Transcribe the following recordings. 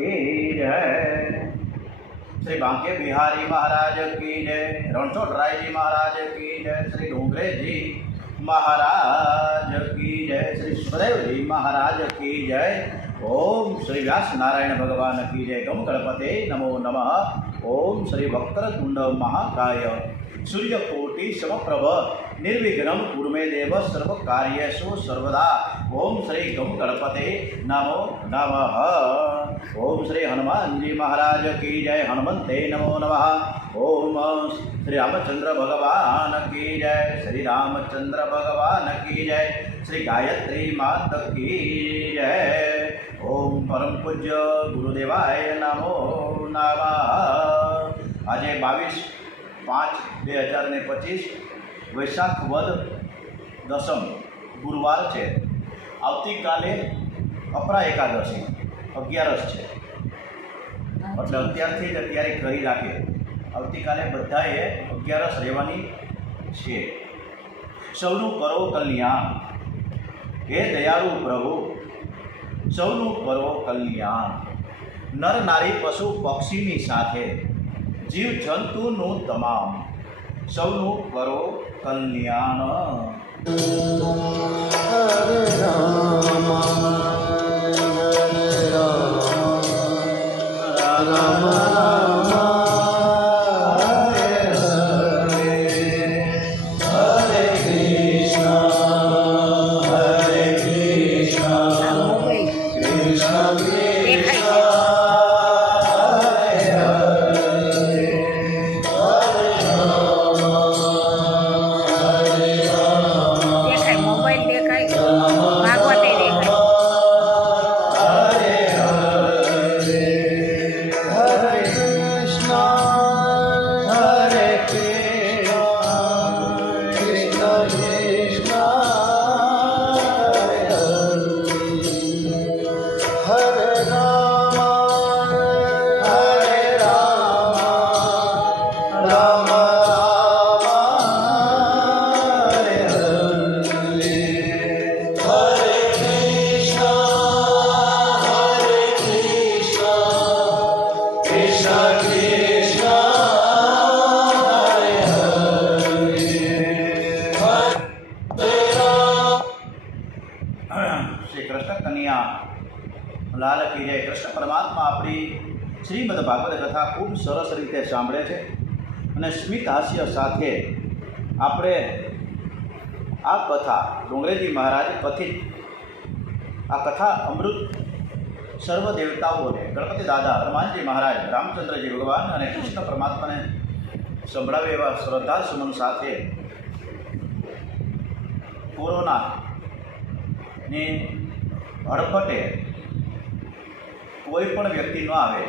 की जय। श्री बांके बिहारी महाराज की जय। रणछोड़राय जी महाराज की जय। श्री डोंगरे जी महाराज की जय। श्री सुखदेव जी महाराज की जय। ओम श्री व्यास नारायण भगवान की जय। गम गणपते नमो नमः। ओम श्री वक्रतुंड महाकाय सूर्यकोटि समप्रभ निर्विघ्नं कुरु मे देव सर्व कार्येषु सर्वदा। ओम श्री गम गणपते नमो नमः। ओम श्री हनुमान जी महाराज की जय। हनुमंते नमो नमः। ओम श्री रामचंद्र भगवान की जय। श्री रामचंद्र भगवान की जय। श्री गायत्री माता की जय। ओम परम पूज्य गुरुदेवाय नमो नमः। आज 22/5/2025 वैशाख वद दशम गुरुवार है। आवती काले अपरा एकादशी 11 है એટલે અત્યારથી જ અત્યારે કરી રાખે। આવતીકાલે બધાએ 11 રહેવાની છે। સૌનું કરો કલ્યાણ હે દયાળુ પ્રભુ, સૌનું કરો કલ્યાણ। નર નારી પશુ પક્ષીની સાથે જીવ જંતુનું તમામ સૌનું કરો કલ્યાણ। હરે રામ રામ લાલ કી જય। કૃષ્ણ પરમાત્મા આપણી શ્રીમદ ભાગવત કથા ખૂબ સરસ રીતે સાંભળે છે અને સ્મિત હાસ્ય સાથે આપણે આ કથા ડોંગરેજી મહારાજ કથિત આ કથા અમૃત સર્વ દેવતાઓને ગણપતિ દાદા હનુમાનજી મહારાજ રામચંદ્રજી ભગવાન અને કૃષ્ણ પરમાત્માને સંભળાવે એવા શ્રદ્ધા સુમન સાથે કોરોનાની હડફટે કોઈ પણ વ્યક્તિ ન આવે,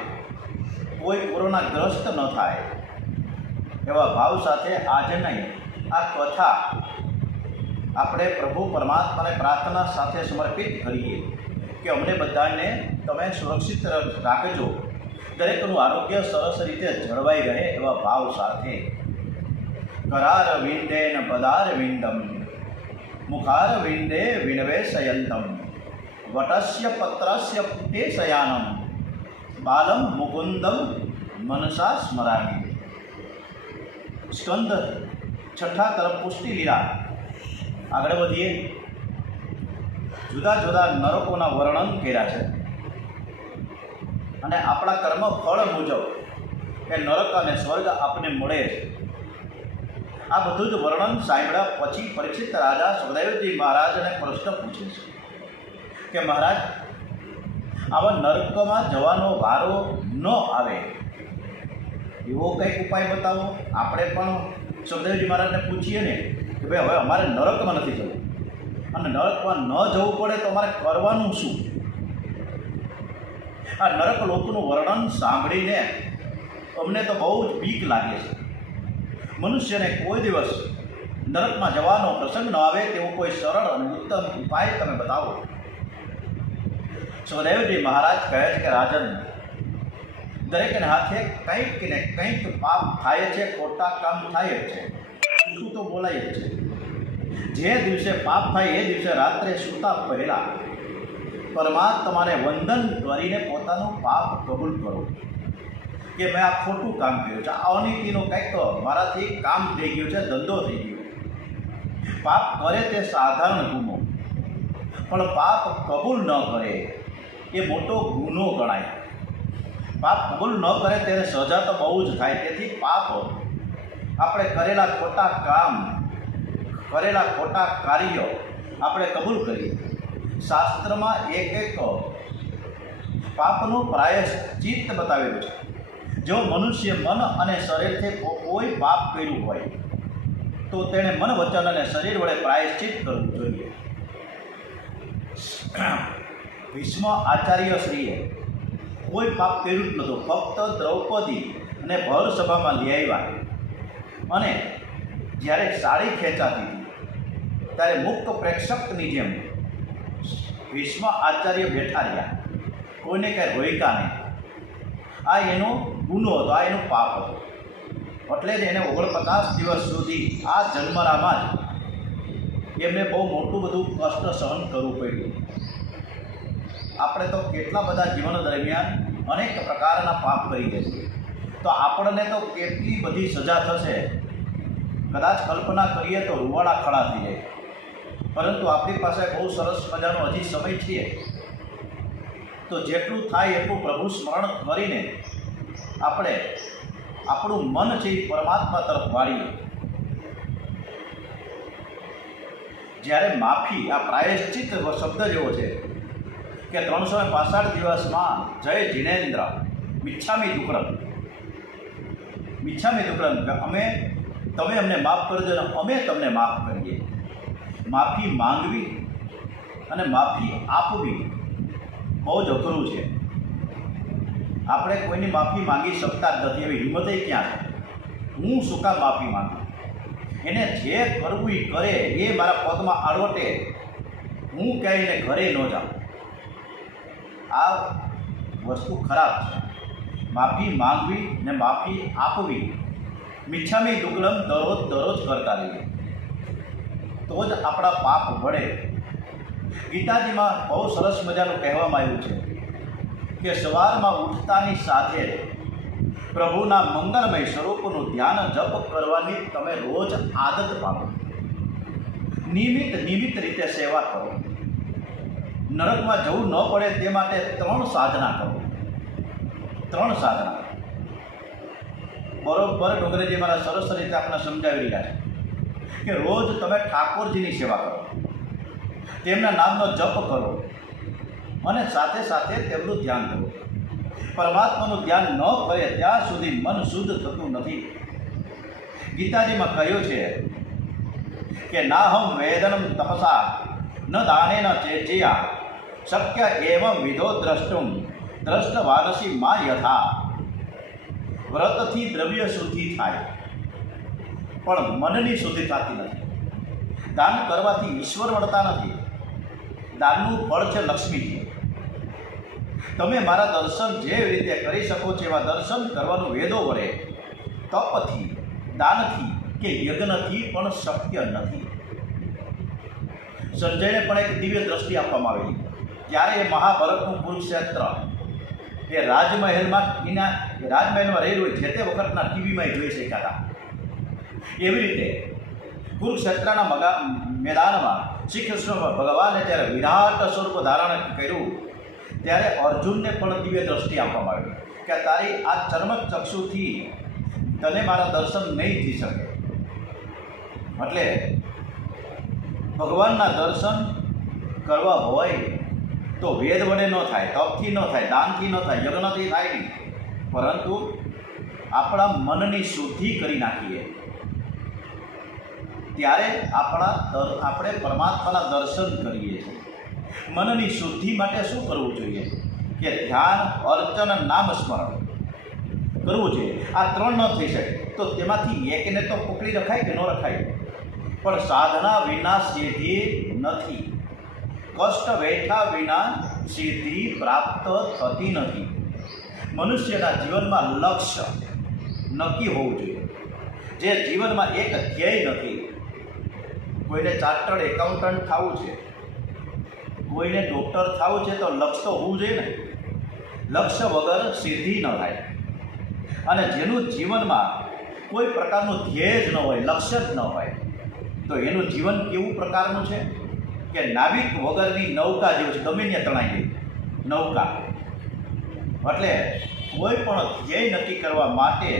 કોઈ કોરોનાગ્રસ્ત ન થાય એવા ભાવ સાથે આજની આ કથા આપણે પ્રભુ પરમાત્માને પ્રાર્થના સાથે સમર્પિત કરીએ કે અમને બધાને તમે સુરક્ષિત રાખજો, દરેકનું આરોગ્ય સરસ રીતે જળવાઈ રહે એવા ભાવ સાથે કરાર વિંદેન પદાર વિંદમ મુખાર વિંદે વિનવે શયંતમ વટસ્ય પત્રસ્ય પુતે શયાનમ બાલમ મુકુંદમ મનસા સ્મરામી। સ્કંદ 6 તરફ પુષ્ટિ લીલા આગળ વધીએ। જુદા જુદા નરકોના વર્ણન કર્યા છે અને આપણા કર્મ ફળ મુજબ એ નરક અને સ્વર્ગ આપણને મળે છે। આ બધું જ વર્ણન સાંભળ્યા પછી પરીક્ષિત રાજા સુખદેવજી મહારાજને પ્રશ્ન પૂછે છે કે મહારાજ આવા નરકમાં જવાનો વારો ન આવે એવો કંઈક ઉપાય બતાવો। આપણે પણ સુખદેવજી મહારાજને પૂછીએ ને કે ભાઈ હવે અમારે નરકમાં નથી જવું અને નરકમાં ન જવું પડે તો અમારે કરવાનું શું? આ નરક લોકોનું વર્ણન સાંભળીને અમને તો બહુ જ બીક લાગે છે। મનુષ્યને કોઈ દિવસ નરકમાં જવાનો પ્રસંગ ન આવે તેવો કોઈ સરળ અને ઉત્તમ ઉપાય તમે બતાવો। સુખદેવજી મહારાજ કહે છે કે રાજન, દરેકને હાથે કંઈક ને કંઈક પાપ થાય છે, ખોટા કામ થાય જ છે, જૂઠું તો બોલાય જ છે। જે દિવસે પાપ થાય એ દિવસે રાત્રે સૂતા પહેલાં પરમાત્માને વંદન કરીને પોતાનું પાપ કબૂલ કરો કે મેં આ ખોટું કામ કર્યું છે, આ અનીતિનું કંઈક મારાથી કામ થઈ ગયું છે, ધંધો થઈ ગયો. પાપ કરે તે સાધારણ ગુનો, પણ પાપ કબૂલ ન કરે એ મોટો ગુનો ગણાય. પાપ કબૂલ ન કરે તેને સજા તો બહુ જ થાય. તેથી પાપ આપણે કરેલા ખોટા કામ, કરેલા ખોટા કાર્યો આપણે કબૂલ કરીએ. શાસ્ત્રમાં એક પાપનું પ્રાયશ્ચિત્ત બતાવેલું છે. જો મનુષ્ય મન અને શરીરથી કોઈ પાપ કર્યું હોય તો તેણે મન, વચન અને શરીર વડે પ્રાયશ્ચિત્ત કરવું જોઈએ. ભીષ્મ આચાર્યશ્રીએ કોઈ પાપ કર્યું જ નહોતું. ફક્ત દ્રૌપદી અને ભર સભામાં લઈ આવ્યા અને જ્યારે સાડી ખેંચાતી હતી ત્યારે મુક્ત પ્રેક્ષકની જેમ ભીષ્મ આચાર્ય બેઠા રહ્યા, કોઈને કાંઈ રોક્યા નહીં. આ એનો ગુનો હતો, આ એનું પાપ હતું. એટલે જ એને 49 દિવસ સુધી આ જન્મરામાં જ એમને બહુ મોટું બધું કષ્ટ સહન કરવું પડ્યું. આપણે તો કેટલા બધા જીવન દરમિયાન અનેક પ્રકારના પાપ કરી દે છે, તો આપણને તો કેટલી બધી સજા થશે, કદાચ કલ્પના કરીએ તો રૂવાડા ખડા થઈ જાય. પરંતુ આપણી પાસે બહુ સરસ મજાનો હજી સમય છે, તો જેટલું થાય એટલું પ્રભુ સ્મરણ કરીને આપણે આપણું મન છે એ પરમાત્મા તરફ વાળીએ. જ્યારે માફી, આ પ્રાયશ્ચિત શબ્દ જેવો છે કે 365 દિવસમાં જય જિનેન્દ્ર મિચ્છામી દુક્કડમ, મિચ્છામી દુક્કડમ, તમે અમને માફ કરજો અને અમે તમને માફ કરીએ. માફી માંગવી અને માફી આપવી બહુ જ અઘરું છે. આપણે કોઈની માફી માંગી શકતા જ નથી, એવી હિંમતે ક્યાં છે. હું શું કામ માફી માંગું? એને જે કરવું એ કરે, એ મારા પગમાં આડવટે, હું ક્યાંય એને ઘરે ન જાઉં. આ વસ્તુ ખરાબ છે. માફી માંગવી ને માફી આપવી, મિચ્છામી દુક્કડમ દરરોજ કરતા રહીએ તો જ આપણા પાપ ભળે. ગીતાજીમાં બહુ સરસ મજાનું કહેવામાં આવ્યું છે કે સવારમાં ઉઠતાની સાથે પ્રભુના મંગલમય સ્વરૂપનું ધ્યાન જપ કરવાની તમે રોજ આદત પાડો. નિયમિત રીતે સેવા કરો. નરકમાં જવું ન પડે તે માટે 3 સાધના કરો. 3 સાધના બરોબર ડોંગરેજી મારા સરસ રીતે આપણે સમજાવી રહ્યા છે કે રોજ તમે ઠાકોરજીની સેવા કરો, તેમના નામનો જપ કરો અને સાથે સાથે તેમનું ધ્યાન કરો. પરમાત્માનું ધ્યાન ન કરે ત્યાં સુધી મન શુદ્ધ થતું નથી. ગીતાજીમાં કહ્યું છે કે નાહમ વેદનમ તપસા ન દાનેન ચેજ્યા શક્ય એવં વિધો દ્રષ્ટુમ દ્રષ્ટવાનસી મા યથા. વ્રતથી દ્રવ્ય શુદ્ધિ થાય પણ મનની શુદ્ધિ થતી નથી. દાન કરવાથી ઈશ્વર મળતા નથી. દાનનું ફળ છે લક્ષ્મીજી. તમે મારા દર્શન જેવી રીતે કરી શકો છો એવા દર્શન કરવાનું વેદો વડે, તપથી, દાનથી કે યજ્ઞથી પણ શક્ય નથી. સંજયને પણ એક દિવ્ય દ્રષ્ટિ આપવામાં આવેલી. ત્યારે એ મહાભારતનું કુરુક્ષેત્ર એ રાજમહેલમાં રહેલું હોય, જે તે વખતના ટીવીમાં જોઈ શક્યા હતા. એવી રીતે કુરુક્ષેત્રના મેદાનમાં શ્રી કૃષ્ણ ભગવાને જ્યારે વિરાટ સ્વરૂપ ધારણ કર્યું ત્યારે અર્જુનને પણ દિવ્ય દ્રષ્ટિ આપવામાં આવી કે તારી આ ચર્મચક્ષુથી તને મારા દર્શન નહીં થઈ શકે. એટલે ભગવાનના દર્શન કરવા હોય તો વેદ વડે ન થાય, તપથી ન થાય, દાનથી ન થાય, યજ્ઞથી થાય નહીં, પરંતુ આપણા મનની શુદ્ધિ કરી નાખીએ ત્યારે આપણે પરમાત્માના દર્શન કરીએ છીએ. મનની શુદ્ધિ માટે શું કરવું જોઈએ કે ધ્યાન, અર્ચન, નામ સ્મરણ કરવું જોઈએ. આ 3 ન થઈ શકે તો તેમાંથી એકને તો પકડી રખાય કે ન રખાય, પણ સાધના વિના સિદ્ધિ નથી. કષ્ટ વેઠા વિના સિદ્ધિ પ્રાપ્ત થતી નથી. મનુષ્યના જીવનમાં લક્ષ્ય નક્કી હોવું જોઈએ. જે જીવનમાં એક ધ્યેય નથી, કોઈને ચાર્ટર્ડ એકાઉન્ટન્ટ થવું છે, કોઈને ડૉક્ટર થવું છે તો લક્ષ્ય તો હોવું જોઈએ ને. લક્ષ્ય વગર સિદ્ધિ ન થાય. અને જેનું જીવનમાં કોઈ પ્રકારનું ધ્યેય જ ન હોય, લક્ષ્ય જ ન હોય, તો એનું જીવન કેવું પ્રકારનું છે કે નાવિક વગરની નૌકા જેવું છે, ગમે ત્યાં તણાઈ ગઈ નૌકા. એટલે કોઈ પણ ધ્યેય નક્કી કરવા માટે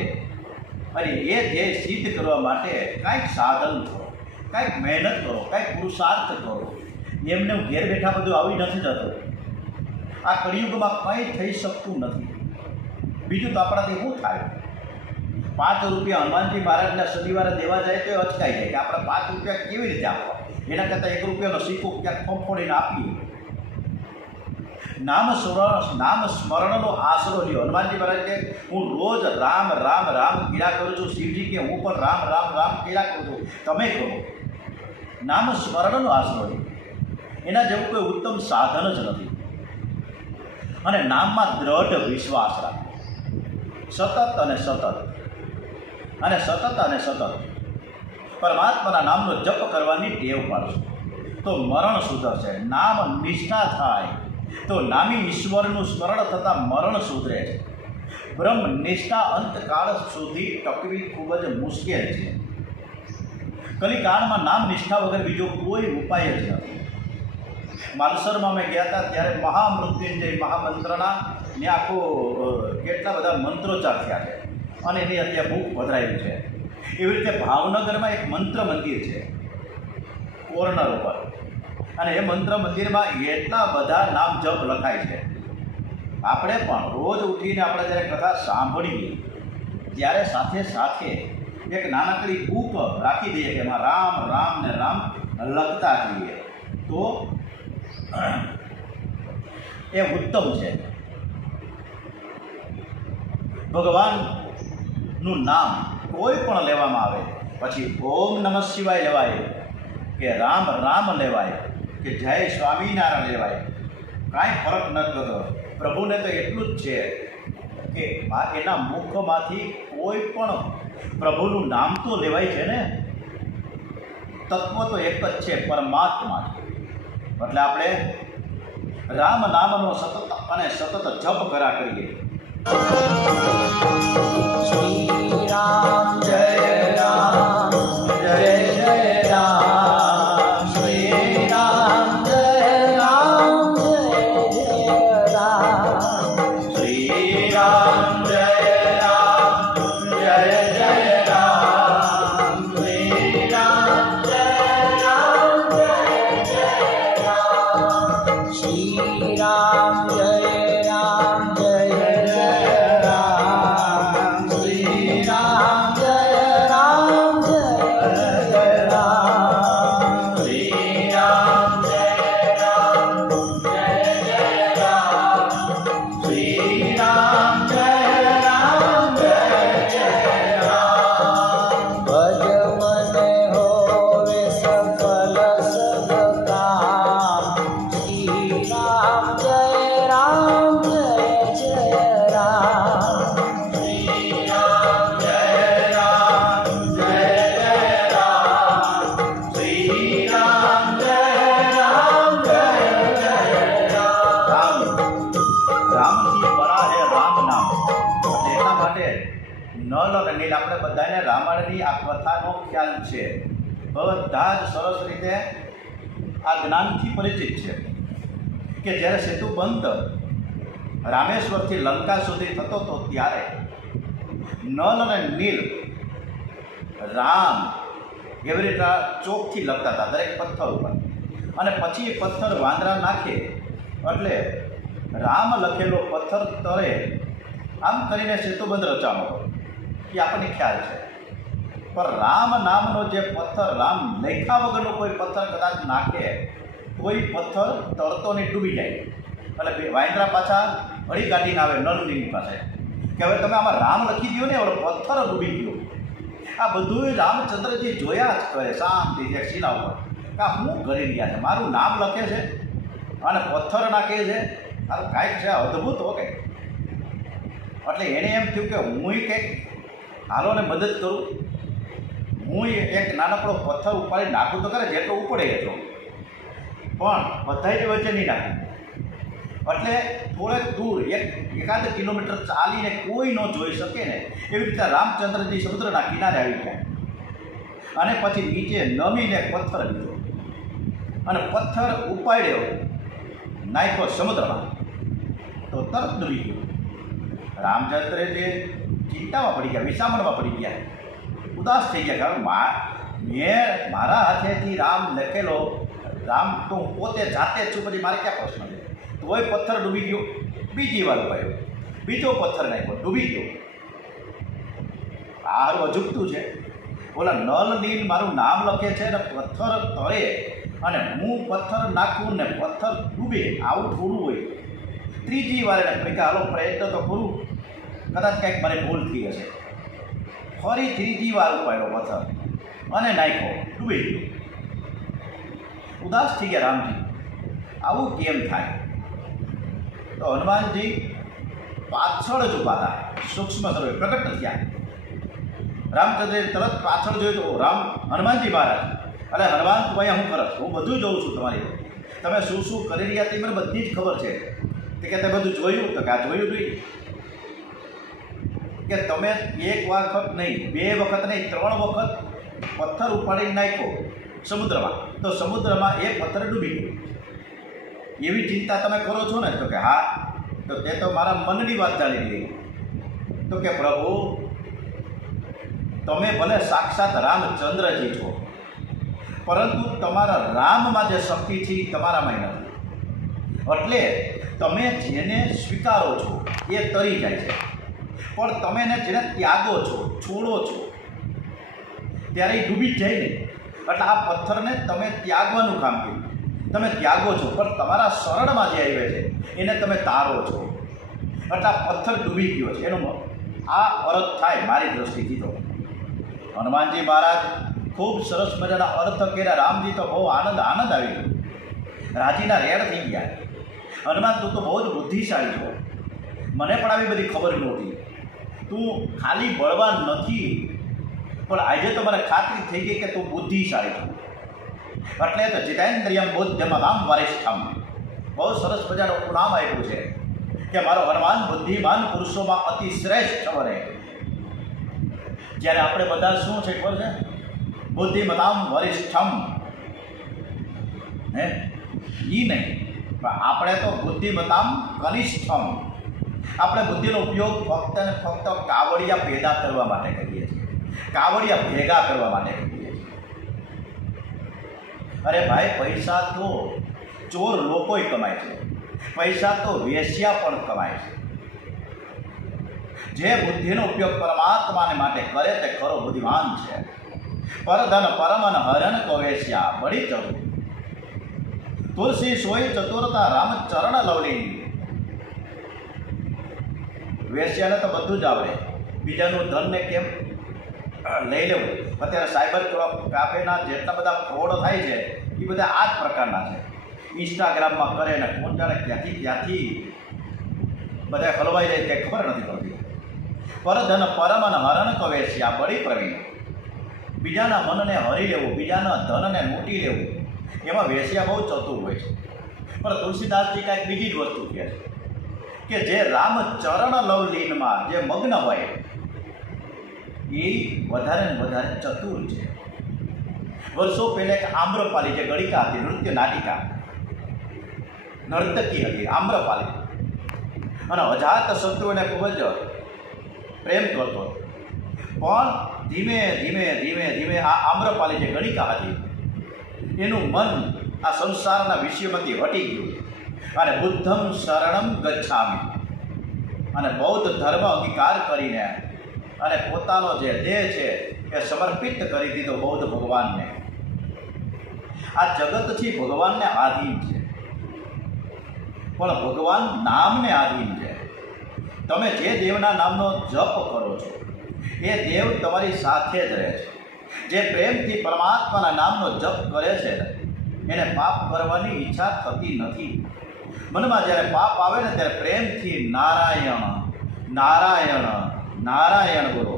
અને એ ધ્યેય સિદ્ધ કરવા માટે કાંઈક સાધન કરો, કાંઈક મહેનત કરો, કાંઈક પુરુષાર્થ કરો. એમને ઘેર બેઠા બધું આવી નથી જતું. આ કળિયુગમાં કંઈ થઈ શકતું નથી. બીજું તો આપણાથી શું થાય? 5 રૂપિયા હનુમાનજી મહારાજના શનિવારે દેવા જાય તો અચકાઈ જાય કે આપણે 5 રૂપિયા કેવી રીતે આપવા? એના કરતાં 1 રૂપિયાનો સિક્કો ક્યાંક ફોફોડીને આપીએ. નામ સ્મરણનો આશરો લ્યો. હનુમાનજી મહારાજ કે હું રોજ રામ રામ રામ કીડા કરું છું. શિવજી કે હું પણ રામ રામ રામ કીડા કરું છું. તમે કરો. નામ સ્મરણનો આશરો લ્યો. એના જેવું કોઈ ઉત્તમ સાધન જ નથી. અને નામમાં દ્રઢ વિશ્વાસ રાખો. સતત અને સતત અને સતત અને સતત પરમાત્માના નામનો જપ કરવાની ટેવ પાડશો તો મરણ સુધરશે. નામ નિષ્ઠા થાય તો નામી ઈશ્વરનું સ્મરણ થતાં મરણ સુધરે છે. બ્રહ્મ નિષ્ઠા અંતકાળ સુધી ટકવી ખૂબ જ મુશ્કેલ છે. કલિકાળમાં નામ નિષ્ઠા વગર બીજો કોઈ ઉપાય જ નથી. માલસરમાં અમે ગયા હતા ત્યારે મહામૃત્યુંજય મહામંત્રના ને આખો કેટલા બધા મંત્રોચ્ચાર થયા છે અને એની અત્યારે બુક પધરાયું છે. એવી રીતે ભાવનગરમાં એક મંત્ર મંદિર છે કોર્નર ઉપર, અને એ મંત્ર મંદિરમાં એટલા બધા નામ જપ લખાય છે. આપણે પણ રોજ ઉઠીને આપણે જ્યારે કથા સાંભળીએ ત્યારે સાથે સાથે એક નાનકડી બુક રાખી દઈએ કે એમાં રામ રામ ને રામ લખતા જઈએ તો એ ઉત્તમ છે. ભગવાનનું નામ કોઈ પણ લેવામાં આવે, પછી ઓમ નમઃ શિવાય લેવાય કે રામ રામ લેવાય કે જય સ્વામિનારાયણ લેવાય, કાંઈ ફરક ન થતો. પ્રભુને તો એટલું જ છે કે એના મુખમાંથી કોઈ પણ પ્રભુનું નામ તો લેવાય છે ને. તત્વ તો એક જ છે, પરમાત્મા. એટલે આપણે રામ નામનો સતત અને સતત જપ કર્યા કરીએ. શ્રી રામ જય રામ જય જય રામ. શ્રી રામ જય રામ જય જય રામ. શ્રી રામ જય રામ જય જય રામ. શ્રી રામ જય રામ જય જય રામ. શ્રી રામ જય રામ જય જય રામ. શ્રી રામ જય રામ જય જય રામ. શ્રી રામ જય રામ જય જય રામ. શ્રી રામ જય રામ જય જય રામ. ભજ મને હોવે સફલ સદ કામ. શ્રી રામ જય રામ જય જય રામ. શ્રી રામ જય રામ જય જય રામ. શ્રી રામ જય રામ જય જય રામ. રામથી બળા હે રામ નામ. એટલે એટલા માટે નલ અને નીલ આપણે બધાને રામાયણની આ કથાનો ખ્યાલ છે. બધા જ સરસ રીતે આ જ્ઞાનથી પરિચિત છે કે જ્યારે સેતુબંધ રામેશ્વરથી લંકા સુધી થતો હતો ત્યારે નલ અને નીલ રામ એવી રીતે ચોકથી લખતા હતા દરેક પથ્થર ઉપર, અને પછી એ પથ્થર વાંદરા નાખે એટલે રામ લખેલો પથ્થર તરે. આમ કરીને સેતુબંધ રચાનો હતો એ આપણને ખ્યાલ છે. પણ રામ નામનો જે પથ્થર, રામ લખ્યા વગરનો કોઈ પથ્થર કદાચ નાખે, કોઈ પથ્થર તરતો ને ડૂબી જાય. એટલે વાંદરા પાછા વળી કાઢીને આવે નળની પાસે કે હવે તમે આમાં રામ લખી દો ને, હવે પથ્થર ડૂબી ગયો. આ બધું રામચંદ્રજી જોયા જ કરે શાંતિથી શીલા ઉપર કે આ શું કરી રહ્યા છે, મારું નામ લખે છે અને પથ્થર નાખે છે. આ કાંઈક છે અદ્ભુત હો કંઈક. એટલે એણે એમ થયું કે હું કંઈક હાલોને મદદ કરું, હું એક નાનકડો પથ્થર ઉપાડી નાખું તો કરે જેટલો ઉપડે એટલો. પણ બધાની વચ્ચે નહીં નાખ્યું. એટલે થોડેક દૂર એકાદ કિલોમીટર ચાલીને કોઈ ન જોઈ શકે ને એવી રીતે રામચંદ્રજી સમુદ્રના કિનારે આવી ગયા અને પછી નીચે નમીને પથ્થર લીધો અને પથ્થર ઉપાડ્યો, નાખ્યો સમુદ્રમાં, તો તરત ડૂબી ગયો. રામચંદ્રજી ચિંતામાં પડી ગયા, વિસામણમાં પડી ગયા, ઉદાસ થઈ ગયા. કારણ મેં મારા હાથેથી રામ લખેલો રામ તો હું પોતે જાતે જ છું, પછી મારે ક્યાં પ્રશ્ન છે? તોય પથ્થર ડૂબી ગયો. બીજી વાર ઉપાડ્યો, બીજો પથ્થર નાખ્યો, ડૂબી ગયો. આ હારું અજુગતું છે. ઓલા નલ નીલ મારું નામ લખે છે ને પથ્થર તળે અને હું પથ્થર નાખું ને પથ્થર ડૂબે, આવું થોડું હોય. ત્રીજી વાર એને કહ્યું કે હાલો પ્રયત્ન તો કરું, કદાચ કંઈક મને ભૂલ થઈ હશે. ફરી ત્રીજી વાર ઉપાડ્યો પથ્થર અને નાખ્યો, ડૂબી ગયો. ઉદાસ થઈ ગયા રામજી, આવું કેમ થાય? તો હનુમાનજી પાછળ જ ઊભા હતા, સૂક્ષ્મ સ્વરૂપે પ્રગટ થયા. રામચંદ્રે તરત પાછળ જોયું તો હનુમાનજી મહારાજ, અરે હનુમાન તું અહીંયા હું કરશ? હું બધું જોઉં છું તમારી, તમે શું શું કરી રહ્યા તે મને બધી જ ખબર છે. કે તે બધું જોયું? તો કે આ જોયું જોઈએ કે તમે એક વખત નહીં, બે વખત નહીં, 3 વખત પથ્થર ઉપાડીને નાખ્યો સમુદ્રમાં, તો સમુદ્રમાં એ પથ્થર ડૂબી ગયો. એવી ચિંતા તમે કરો છો ને? તો કે હા. તો તે તો મારા મનની વાત જાણી ગઈ. તો કે પ્રભુ તમે ભલે સાક્ષાત રામચંદ્રજી છો, પરંતુ તમારા રામમાં જે શક્તિ છે એ તમારામાં નથી. એટલે તમે જેને સ્વીકારો છો એ તરી જાય છે, પણ તમે જેને ત્યાગો છો, છોડો છો, ત્યારે એ ડૂબી જ જાય ને. એટલે આ પથ્થરને તમે ત્યાગવાનું કામ કર્યું. તમે ત્યાગો છો, પણ તમારા શરણમાં જે આવે છે એને તમે તારો છો. એટલે આ પથ્થર ડૂબી ગયો છે, એનો આ અર્થ થાય મારી દ્રષ્ટિથી. તો હનુમાનજી મહારાજ ખૂબ સરસ મજાના અર્થ કર્યા. રામજી તો બહુ આનંદ આવી ગયો, રાજીના રેડ થઈ ગયા. હનુમાન તું તો બહુ જ બુદ્ધિશાળી છો, મને પણ આવી બધી ખબર નહોતી. તું ખાલી બળવાન નથી, પણ આજે તો મને ખાતરી થઈ ગઈ કે તું બુદ્ધિશાળી છો. એટલે તો જીતેન્દ્રિયમ બુદ્ધમતામ વરિષ્ઠમ, બહુ સરસ મજાનું નામ આપ્યું છે કે મારો હનુમાન બુદ્ધિમાન પુરુષોમાં અતિ શ્રેષ્ઠ વરે. જ્યારે આપણે બધા શું છે ખબર છે? બુદ્ધિમતામ વરિષ્ઠમ, હે એ નહીં, પણ આપણે તો બુદ્ધિમતામ કનિષ્ઠમ. આપણે બુદ્ધિનો ઉપયોગ ફક્ત ને ફક્ત કાવડિયા પેદા કરવા માટે કરીએ છીએ, કાવડિયા ભેગા કરવા માટે કરીએ છીએ. અરે ભાઈ, પૈસા તો ચોર લોકોય કમાય છે, પૈસા તો વેશ્યા પણ કમાય છે. જે બુદ્ધિનો ઉપયોગ પરમાત્માને માટે કરે તે ખરો બુદ્ધિમાન છે. પરધન પરમન હરણ કવેશ્યા બળી ચડું, તુલસી સોય ચતુરતા રામચરણ લવલી. વેશ્યાને તો બધું જ આવડે, બીજાનું ધનને કેમ લઈ લેવું. અત્યારે સાયબર કાફેના જેટલા બધા ફ્રોડ થાય છે એ બધા આ જ પ્રકારના છે. ઇન્સ્ટાગ્રામમાં કરે ને કોણ જાણે ક્યાંથી બધા હલવાઈ જાય તે ખબર નથી પડતી. પરધન પરમન હરણ કવેશ્યા બળી પ્રવીણ, બીજાના મનને હરી લેવું, બીજાના ધનને લૂંટી લેવું, એમાં વેશ્યા બહુ ચતુર હોય છે. પણ તુલસીદાસજી કાંઈક બીજી જ વસ્તુ કહે છે કે જે રામચરણ લવલીનમાં જે મગ્ન હોય એ વધારે ને વધારે ચતુર છે. વર્ષો પહેલાં એક આમ્રપાલી જે ગણિકા હતી, નૃત્ય નાટિકા નર્તકી હતી આમ્રપાલી, અને અજાત શત્રુઓને ખૂબ જ પ્રેમ કરતો. પણ ધીમે ધીમે ધીમે ધીમે આ આમ્રપાલી જે ગણિકા હતી એનું મન આ સંસારના વિષયમાંથી હટી ગયું અને બુદ્ધમ શરણમ ગચ્છામિ અને બૌદ્ધ ધર્મ અંગીકાર કરીને અને પોતાનો જે દેહ છે એ સમર્પિત કરી દીધો બૌદ્ધ ભગવાનને. આ જગતથી ભગવાનને આધીન છે, પણ ભગવાન નામને આધીન છે. તમે જે દેવના નામનો જપ કરો છો એ દેવ તમારી સાથે જ રહે છે. જે પ્રેમથી પરમાત્માના નામનો જપ કરે છે એને પાપ કરવાની ઈચ્છા થતી નથી. મનમાં જ્યારે પાપ આવે ને ત્યારે પ્રેમથી નારાયણ નારાયણ નારાયણ બોલો.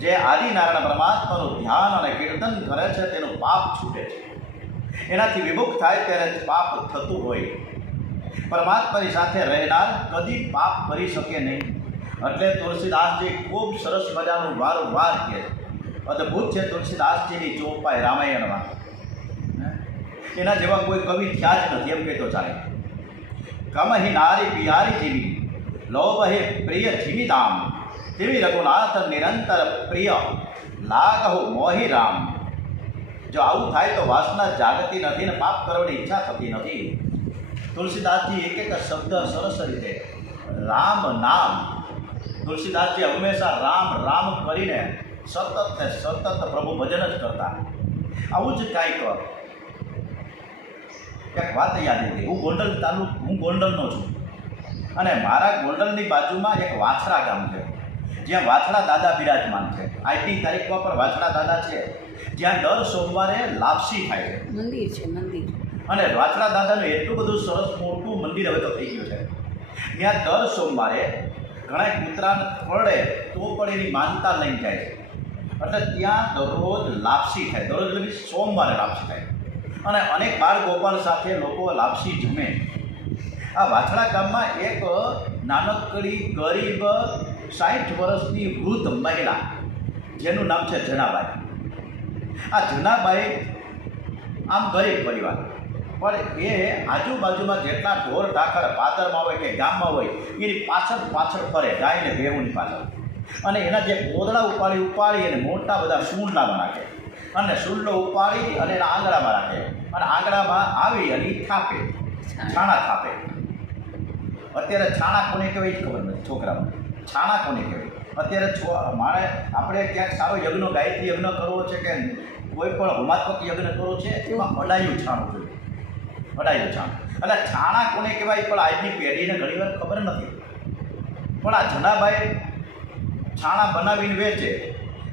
જે આદિનારાયણ પરમાત્માનું ધ્યાન અને કીર્તન કરે છે તેનું પાપ છૂટે છે. એનાથી વિમુખ થાય ત્યારે પાપ થતું હોય. પરમાત્માની સાથે રહેનાર કદી પાપ કરી શકે નહીં. એટલે તુલસીદાસજી ખૂબ સરસ મજાનું વારંવાર કહે છે. અદ્ભુત છે તુલસીદાસજીની ચોપાઈ રામાયણમાં. એના જેવા કોઈ કવિ થયા જ નથી એમ કહેતો ચાલે. કમહી નારી પિયારી જીવી લોભ હે પ્રિય જીવી દામ તેવી રઘુનાથ નિરંતર પ્રિય લાગહુ મોહી રામ. જો આવું થાય તો વાસના જાગતી નથી ને પાપ કરવાની ઈચ્છા થતી નથી. તુલસીદાસજી એક એક શબ્દ સરસ રીતે રામ નામ. તુલસીદાસજી હંમેશા રામ રામ કરીને સતત ને સતત પ્રભુ ભજન જ કરતા. આવું જ કાંઈક એક વાત યાદ હતી. હું ગોંડલનો છું અને મારા ગોંડલની બાજુમાં એક વાછડા ગામ છે જ્યાં વાછડા દાદા બિરાજમાન છે. આજની તારીખમાં પણ વાછડા દાદા છે જ્યાં દર સોમવારે લાપસી થાય છે. મંદિર છે મંદિર. અને વાછડા દાદાનું એટલું બધું સરસ મોટું મંદિર હવે તો થઈ ગયું છે. ત્યાં દર સોમવારે ઘણા કૂતરાને કરડે તો પણ એની માનતા લઈને જાય છે. એટલે ત્યાં દરરોજ લાપસી થાય. દરરોજ એટલે સોમવારે લાપસી થાય અને અનેક બાળ ગોપાલ સાથે લોકો લાપસી જમે. આ વાછડા ગામમાં એક નાનકડી ગરીબ 60 વર્ષની વૃદ્ધ મહિલા જેનું નામ છે જનાબાઈ. આ જનાબાઈ આમ ગરીબ પરિવાર પણ એ આજુબાજુમાં જેટલા ઢોર ઢાકર પાદરમાં હોય કે ગામમાં હોય એની પાછળ ફરે ગાય ને ભેહુની પાછળ. અને એના જે ગોદડા ઉપાડી અને મોટા બધા સૂંડલામાં રાખે અને સૂંડલો ઉપાડી અને એના આંગળામાં રાખે અને આંગળામાં આવી અને એ થાપે, છાણા થાપે. અત્યારે છાણા કોને કહેવાય જ ખબર નથી છોકરામાં. છાણા કોને કહેવાય? અત્યારે મારે આપણે ક્યાંક સારો યજ્ઞ ગાયત્રી યજ્ઞ કરવો છે કે કોઈ પણ હોમાત્મક યજ્ઞ કરવો છે એમાં અડાયું છાણું જોઈએ. અડાયું છાણું એટલે છાણા કોને કહેવાય પણ આજની પેઢીને ઘણીવાર ખબર નથી. પણ આ જનાબાઈ છાણા બનાવીને વેચે,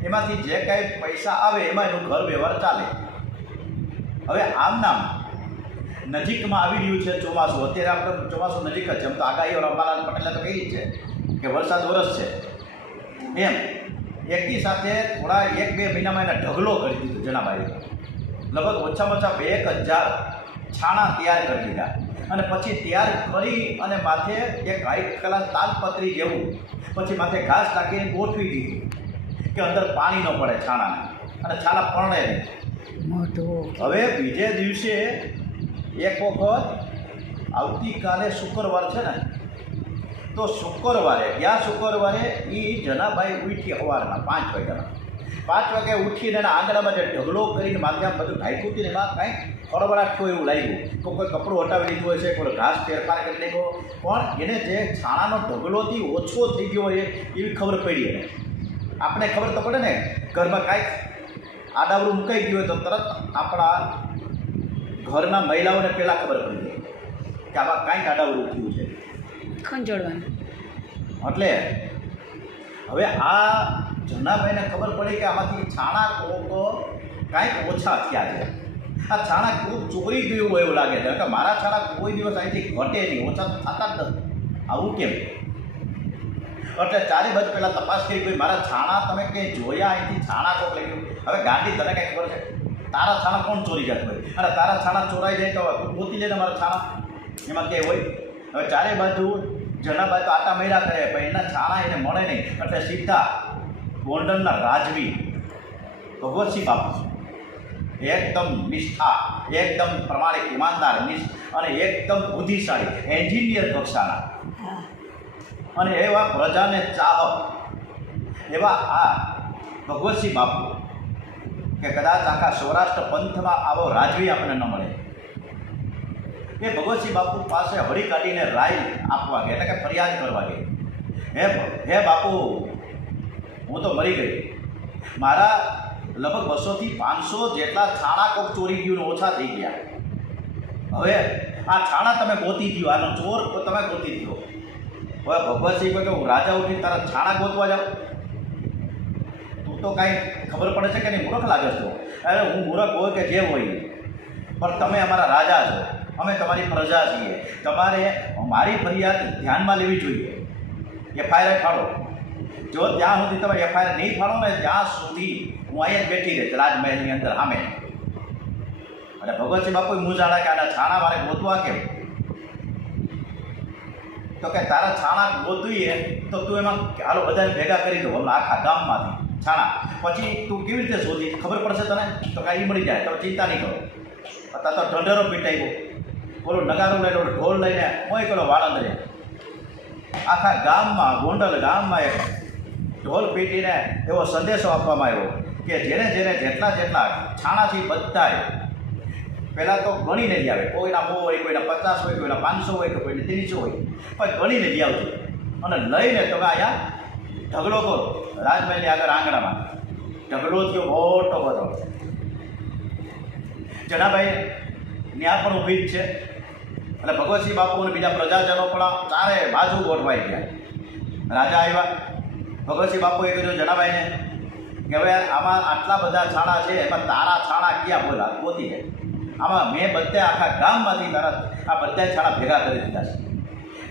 એમાંથી જે કાંઈ પૈસા આવે એમાં એનું ઘર વ્યવહાર ચાલે. હવે આમ નામ નજીકમાં આવી રહ્યું છે ચોમાસું. અત્યારે આપણે ચોમાસું નજીક જ છે. એમ તો આગાહીઓ અંબાલાલ પટેલે તો કહી છે કે વરસાદ વરસશે એમ. એકી સાથે થોડા 1-2 મહિનામાં એને ઢગલો કરી દીધો જનાબાઈએ. લગભગ ઓછામાં ઓછા 2000 છાણા તૈયાર કરી દીધા અને પછી તૈયાર કરી અને માથે એક હાઈટ કલાક તાલપત્રી જેવું પછી માથે ઘાસ નાખીને ગોઠવી દીધું કે અંદર પાણી ન પડે છાણાને અને છાણા પરણે નહીં. હવે બીજે દિવસે એક વખત આવતીકાલે શુક્રવાર છે ને, તો શુક્રવારે એ જનાબાઈ ઉઠી સવારના 5 વાગ્યાના. 5 વાગે ઉઠીને એના આંગણામાં જે ઢગલો કરીને માથે આમ બધું ઢાંક્યું હતું ને એમાં કાંઈ ખળબળાટ થયો એવું લાગ્યું. તો કોઈ કપડું હટાવી લીધું હોય છે, કોઈ ઘાસ ફેરફાર કરી નાખ્યો, પણ એને જે છાણાનો ઢગલોથી ઓછો થઈ ગયો હોય એવી ખબર પડી. એને આપણે ખબર તો પડે ને, ઘરમાં કાંઈક આડાવડું મુકાઈ ગયું હોય તો તરત આપણા ઘરના મહિલાઓને પહેલાં ખબર પડી જાય કે આમાં કાંઈક આડાવડું થયું છે, ખંજોળવાનું. એટલે હવે આ જનાભાઈને ખબર પડી કે આમાંથી છાણા કાંઈક ઓછા થયા છે. આ છાણા ખૂબ ચોરી ગયું હોય એવું લાગે છે કે મારા છાણા કોઈ દિવસ અહીંથી ઘટે નહીં, ઓછા થતા જ નથી. આવું કેમ? એટલે ચારે બાજુ પહેલાં તપાસ કરી, ભાઈ મારા છાણા તમે કંઈ જોયા અહીંથી છાણા કોક લઈ ગયું? હવે ગાંધી તને કંઈ ખબર છે? તારા છાણા કોણ ચોરી જતું હોય? અને તારા છાણા ચોરાઈ જાય તો ગોતી લે ને મારા છાણા, એમાં કંઈ હોય? હવે ચારે બાજુ જનાબાઈ તો આટા મહિલા કરે પણ એના છાણા એને મળે નહીં. એટલે સીધા ગોંડલના રાજવી ભગવતસિંહ બાપુ, એકદમ નિષ્ઠા, એકદમ પ્રમાણિક, ઈમાનદાર, અને એકદમ બુદ્ધિશાળી, એન્જિનિયર કક્ષાના અને એવા પ્રજાને ચાહક એવા આ ભગવતસિંહ બાપુ કે કદાચ આખા સૌરાષ્ટ્ર પંથમાં આવો રાજવી આપણને ન મળે. એ ભગવતસિંહ બાપુ પાસે હળી કાઢીને રાય આપવા ગયા, એટલે કે ફરિયાદ કરવા ગયા. હે બાપુ, હું તો મરી ગઈ. મારા લગભગ 200 થી 500 જેટલા છાણા કોક ચોરી ગયું ને ઓછા થઈ ગયા. હવે આ છાણા તમે ગોતી દો, આનો ચોર તમે ગોતી દો. હવે ભગવતસિંહ કહે કે હું રાજા ઉઠીને તારા છાણા ગોતવા જાઉં? તું તો કાંઈ ખબર પડે છે કે નહીં? મૂર્ખ લાગે છો. અરે હું મૂર્ખ હોય કે જે હોય, પણ તમે અમારા રાજા છો, અમે તમારી પ્રજા છીએ, તમારે મારી ફરિયાદ ધ્યાનમાં લેવી જોઈએ. FIR ફાળો. જો ત્યાં સુધી તમે FIR નહીં ફાળો ને ત્યાં સુધી હું અહીંયા જ બેઠી રહીશ રાજમહેલની અંદર સામે. અને ભગવતસિંહ બાપુ મૂંઝાણા કે આના છાણા મારે ગોતવા કેમ? તો કે તારા છાણા ગોતવીએ તો તું એમાં હાલો બધાને ભેગા કરી દો હમણાં આખા ગામમાંથી છાણા, પછી તું કેવી રીતે શોધી ખબર પડશે તને? તો કાંઈ મળી જાય, તમે ચિંતા નહીં કરો. અત્યારે તો ઢંઢેરો પીટાઈ ગયો, ઓલો નગારું લઈને ઓલો ઢોલ લઈને કોઈ પેલો વાળંદરે આખા ગામમાં ગોંડલ ગામમાં એક ઢોલ પીટીને એવો સંદેશો આપવામાં આવ્યો કે જેને જેને જેટલા જેટલા છાણાથી બધાય પહેલાં તો ગણીને લઈ આવે, કોઈના 100 હોય, કોઈના 50 હોય, કોઈના 500 હોય, કોઈને 300 હોય, પણ ગણીને લઈ આવજો અને લઈને તમે અહીંયા ઢગલો કરો રાજમહેલની આગળ આંગણામાં. ઢગલો થયો મોટો બધો. જનાભાઈ ત્યાં પણ ઊભી જ છે અને ભગવતસિંહ બાપુ અને બીજા પ્રજાજનો પણ ચારે બાજુ ગોઠવાઈ ગયા. રાજા આવ્યા, ભગવતસિંહ બાપુએ કીધું જનાભાઈને કે હવે આમાં આટલા બધા છાણા છે, એમાં તારા છાણા ક્યાં બોલા ગોતી જાય? આમાં મેં બધા આખા ગામમાંથી તારા આ બધા છાણા ભેગા કરી દીધા છે.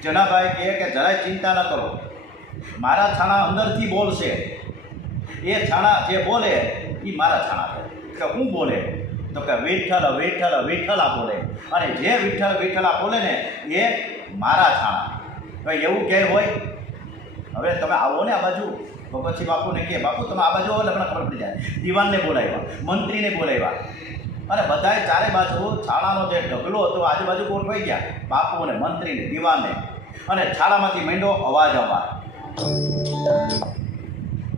જનાભાઈ કહે કે જરાય ચિંતા ન કરો, મારા છાણા અંદરથી બોલશે. એ છાણા જે બોલે એ મારા છાણા છે. કે હું બોલે? તો કે વિઠ્ઠલ વિઠ્ઠલ વિઠ્ઠલા બોલે, અને જે વિઠ્ઠલ વિઠ્ઠલા બોલે ને એ મારા છાણા. ભાઈ એવું કહે હોય? હવે તમે આવો ને આ બાજુ. ભગવતસિંહ બાપુને કહે બાપુ તમે આ બાજુ આવો એટલે મને ખબર પડી જાય. દીવાનને બોલાવ્યા, મંત્રીને બોલાવ્યા અને બધાએ ચારે બાજુ છાણાનો જે ઢગલો હતો આજુબાજુ ગોઠવાઈ ગયા, બાપુ અને મંત્રીને દીવાનને. અને છાણામાંથી માંડ્યો અવાજ આવવા,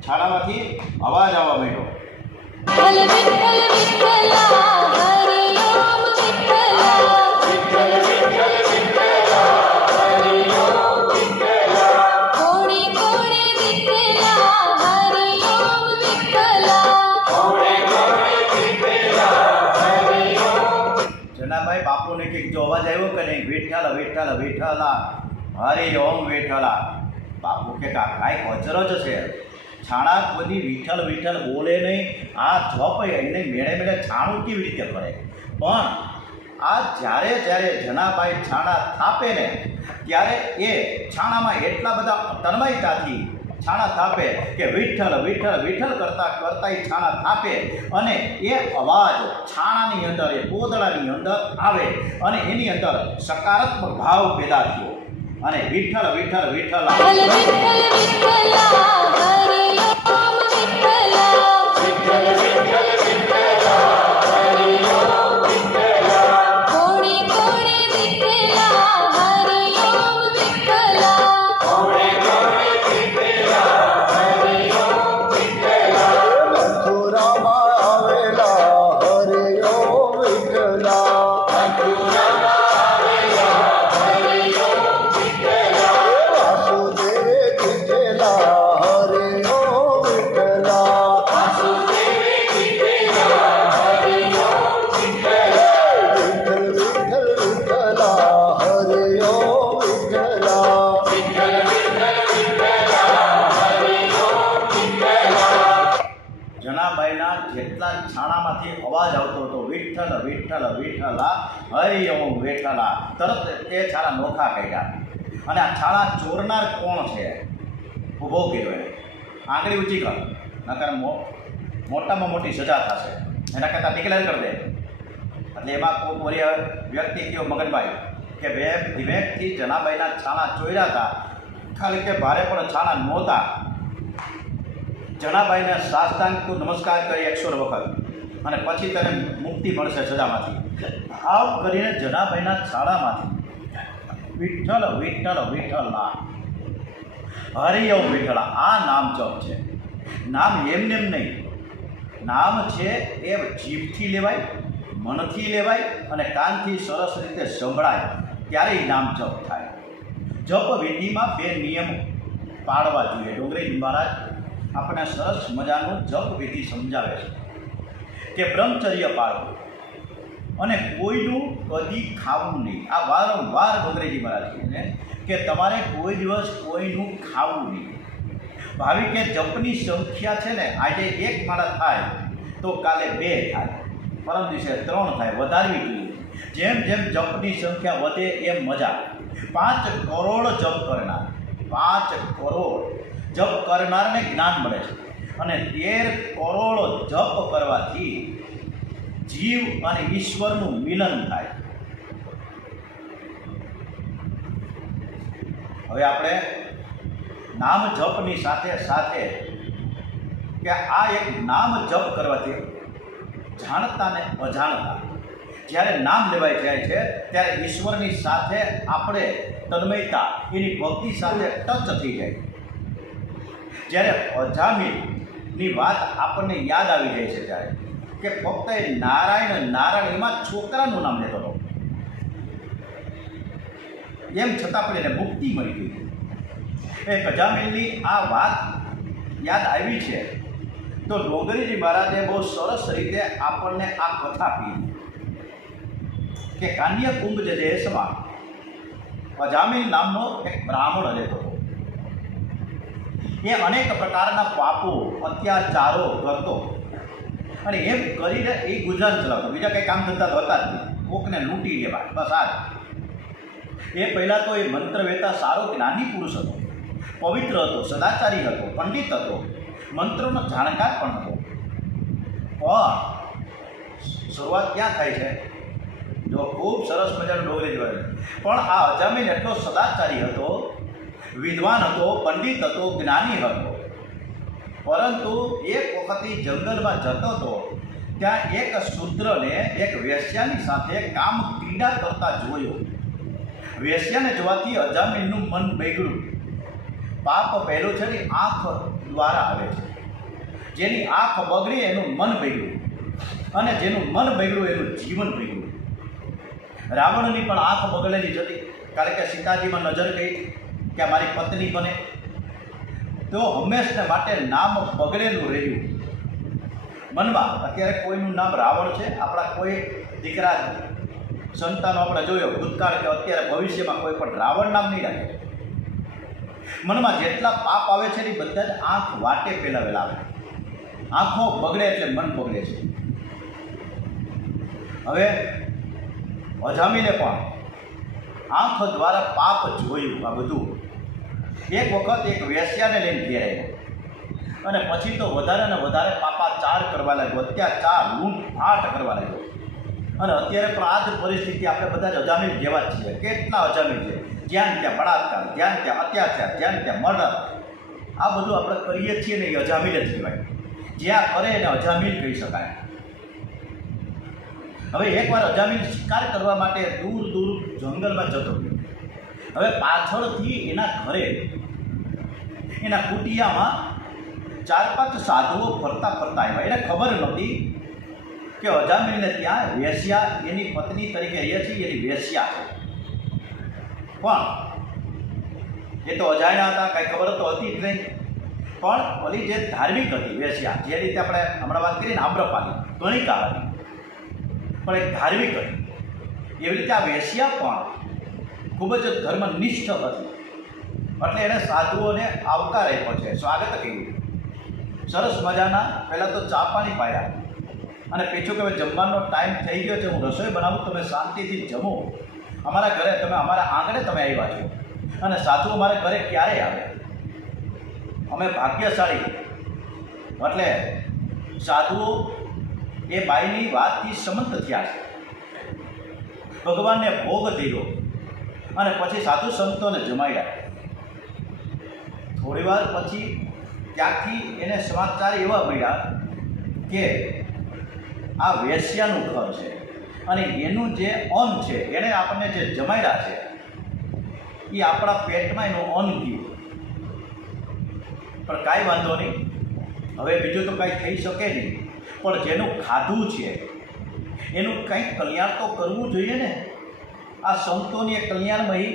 છાણામાંથી અવાજ આવવા માંડ્યો. જનાભાઈ બાપુને કે જો અવાજ આવ્યો કે નહીં? વિઠ્ઠલ વિઠ્ઠલ વિઠ્ઠલા હરિ ઓમ વિઠ્ઠલા. બાપુ કે કાંઈ અચરજ છે, છાણા બધી વિઠ્ઠલ વિઠ્ઠલ બોલે નહીં, આ જપ એને મેળે મેળે છાણું કેવી રીતે કરે? પણ આ જ્યારે જ્યારે જનાભાઈ છાણા થાપે ને ત્યારે એ છાણામાં એટલા બધા તન્મયતાથી છાણા થાપે કે વિઠ્ઠલ વિઠ્ઠલ વિઠ્ઠલ કરતાં કરતાં એ છાણા થાપે અને એ અવાજ છાણાની અંદર એ પોદળાની અંદર આવે અને એની અંદર સકારાત્મક ભાવ પેદા થયો અને વિઠ્ઠલ વિઠ્ઠલ વિઠ્ઠલ જેટલા છાણામાંથી અવાજ આવતો હતો વિઠ્ઠલ વિઠ્ઠલ વિઠ્ઠલા હરિ ઓમ વિઠ્ઠલા, તરત તે છાણા નોખા કર્યા. અને આ છાણા ચોરનાર કોણ છે? ઊભો કર્યો એને, આંગળી ઊંચી કર, નકર મોટામાં મોટી સજા થશે, એના કરતાં ડિક્લેર કરી દે. એટલે એમાં કોઈ વળી વ્યક્તિ કયો મગનભાઈ કે બે વિવેકથી જનાભાઈના છાણા ચોર્યા હતા, ખાલી કે ભારે પણ છાણા નહોતા. જનાભાઈને સાષ્ટાંગ તું નમસ્કાર કરી 100 વખત અને પછી તને મુક્તિ મળશે સજામાંથી. આમ કરીને જનાભાઈના છાણામાંથી વિઠ્ઠલ વિઠ્ઠલ વિઠ્ઠલના હરિ ઓમ વિઠ્ઠલા આ નામ જપ છે. નામ એમને એમ નહીં, નામ છે એ જીભથી લેવાય, મનથી લેવાય અને કાનથી સરસ રીતે સંભળાય ત્યારે એ નામ જપ થાય. જપ વિધિમાં 2 નિયમ પાડવા જોઈએ. ડોંગરેજી મહારાજ આપણે સરસ મજાનું જપ વિધિ સમજાવે છે કે બ્રહ્મચર્ય પાળવું અને કોઈનું કદી ખાવું નહીં. આ વારંવાર ડોંગરેજી મહારાજ કહે છે કે તમારે કોઈ દિવસ કોઈનું ખાવું નહીં. ભાવિકે જપની સંખ્યા છે ને આજે 1 માળા થાય તો કાલે 2 થાય, પરમ દિવસે 3 થાય, વધારવી જોઈએ. જેમ જેમ જપની સંખ્યા વધે એમ મજા. 5 કરોડ જપ કરનાર, 5 કરોડ જપ કરનારને જ્ઞાન મળે છે અને 13 કરોડ જપ કરવાથી જીવ અને ઈશ્વરનું મિલન થાય. હવે આપણે નામ જપની સાથે સાથે કે આ એક નામ જપ કરવાથી જાણતા ને અજાણતા જ્યારે નામ લેવાય જાય છે ત્યારે ઈશ્વરની સાથે આપણે તન્મયતા એની ભક્તિ સાથે ટચ થઈ જાય. જ્યારે અજામિલની વાત આપણને યાદ આવી જાય છે ત્યારે કે ફક્ત એ નારાયણ નારાયણ એમાં છોકરાનું નામ લેતો હતો, એમ છતાં પણ એને મુક્તિ મળી ગઈ. એ અજામિલની આ વાત યાદ આવી છે તો ડોંગરીજી મહારાજે બહુ સરસ રીતે આપણને આ કથા કીધી કે કાન્યકુંભ જે દેશમાં અજામિલ નામનો એક બ્રાહ્મણ રહેતો હતો. એ અનેક પ્રકારના પાપો અત્યાચારો કરતો અને એમ કરીને એ ગુજરાન ચલાવતો. બીજા કંઈ કામ ધંધા તો હતા જ નહીં, કોકને લૂંટી લેવા, બસ આ જ. એ પહેલાં તો એ મંત્ર વેતા સારો જ્ઞાની પુરુષ હતો, પવિત્ર હતો, સદાચારી હતો, પંડિત હતો, મંત્રોનો જાણકાર પણ હતો. પણ શરૂઆત ક્યાં થાય છે? જો ખૂબ સરસ મજાનું ડોંગરી જોડે. પણ આ અજામિલ એટલો સદાચારી હતો, વિદ્વાન હતો, પંડિત હતો, જ્ઞાની હતો. પરંતુ એક વખત જંગલમાં જતો હતો, ત્યાં એક શૂદ્રને એક વેશ્યાની સાથે કામ ક્રીડા કરતા જોયો. વેશ્યાને જોવાથી અજામિલનું મન બગડ્યું. પાપ પહેલું છે ને આંખ દ્વારા આવે છે. જેની આંખ બગડી એનું મન બગડ્યું, અને જેનું મન બગડ્યું એનું જીવન બગડ્યું. રાવણની પણ આંખ બગડેલી જ હતી, કારણ કે સીતાજીમાં નજર ગઈ કે મારી પત્ની બને, તો હંમેશને માટે નામ બગડેલું રહ્યું મનમાં. અત્યારે કોઈનું નામ રાવણ છે, આપણા કોઈ દીકરા સંતાનો આપણે જોયો ભૂતકાળ કે અત્યારે ભવિષ્યમાં કોઈ પણ રાવણ નામ નહીં રાખે. મનમાં જેટલા પાપ આવે છે એ બધા જ આંખ વાટે ફેલાવેલા આવે. આંખો બગડે એટલે મન બગડે છે. હવે અજામિલે પણ આંખ દ્વારા પાપ જોયું આ બધું. એક વખત એક વેશ્યાને લઈને ઘેર આવ્યો અને પછી તો વધારે ને વધારે પાપાચાર કરવા લાગ્યો, અત્યાચાર લૂંટફાટ કરવા લાગ્યો. અને અત્યારે પણ આ જ પરિસ્થિતિ આપણે બધા જ અજામિલ જેવા જ છીએ. કેટલા અજામિલ છે, જ્યાં ત્યાં બળાત્કાર, જ્યાં ત્યાં અત્યાચાર, જ્યાં ત્યાં મર્ડર, આ બધું આપણે કરીએ છીએ ને એ અજામિલ જ કહેવાય. જ્યાં કરે એને અજામિલ કહી શકાય. હવે એકવાર અજામિલ શિકાર કરવા માટે દૂર દૂર જંગલમાં જતો રહ્યો. હવે પાછળથી એના ઘરે એના કુટિયામાં 4-5 સાધુઓ ફરતા ફરતા આવ્યા. એને ખબર નહોતી કે અજામિલને ત્યાં વેશ્યા એની પત્ની તરીકે રહે છે, એની વેશ્યા છે. પણ એ તો અજાણ્યા હતા, કાંઈ ખબર તો હતી જ નહીં. પણ ઓલી જે ધાર્મિક હતી વેશ્યા, જે રીતે આપણે હમણાં વાત કરીએ ને આમ્રપાલી, ગણિકા હતી, પણ એક ધાર્મિક હતી. એવી રીતે આ વેશ્યા પણ ખૂબ જ ધર્મનિષ્ઠ હતી. એટલે એણે સાધુઓને આવકાર આપ્યો છે, સ્વાગત કર્યું. સરસ મજાના પહેલાં તો ચા પાણી પાયા અને પૂછ્યું કે જમવાનો ટાઈમ થઈ ગયો છે, હું રસોઈ બનાવું, તમે શાંતિથી જમો. અમારા ઘરે તમે અમારા આંગણે તમે આવ્યા છો અને સાધુ અમારા ઘરે ક્યારે આવે? અમે ભાગ્યશાળી. એટલે સાધુઓ એ બાઈની વાતથી સંમત થયા છે, ભગવાનને ભોગ દીધો અને પછી સાધુ સંતોને જમાડ્યા. થોડી વાર પછી ત્યાંથી એને સમાચાર એવા મળ્યા કે આ વેશ્યાનું ઘર છે અને એનું જે અન્ન છે, એણે આપણને જે જમાડ્યા છે એ આપણા પેટમાં એનું અન્ન ગયું. પણ કાંઈ વાંધો નહીં, હવે બીજું તો કાંઈ થઈ શકે નહીં. પણ જેનું ખાધું છે એનું કંઈક કલ્યાણ તો કરવું જોઈએ ને. આ સંતોની એક કલ્યાણમયી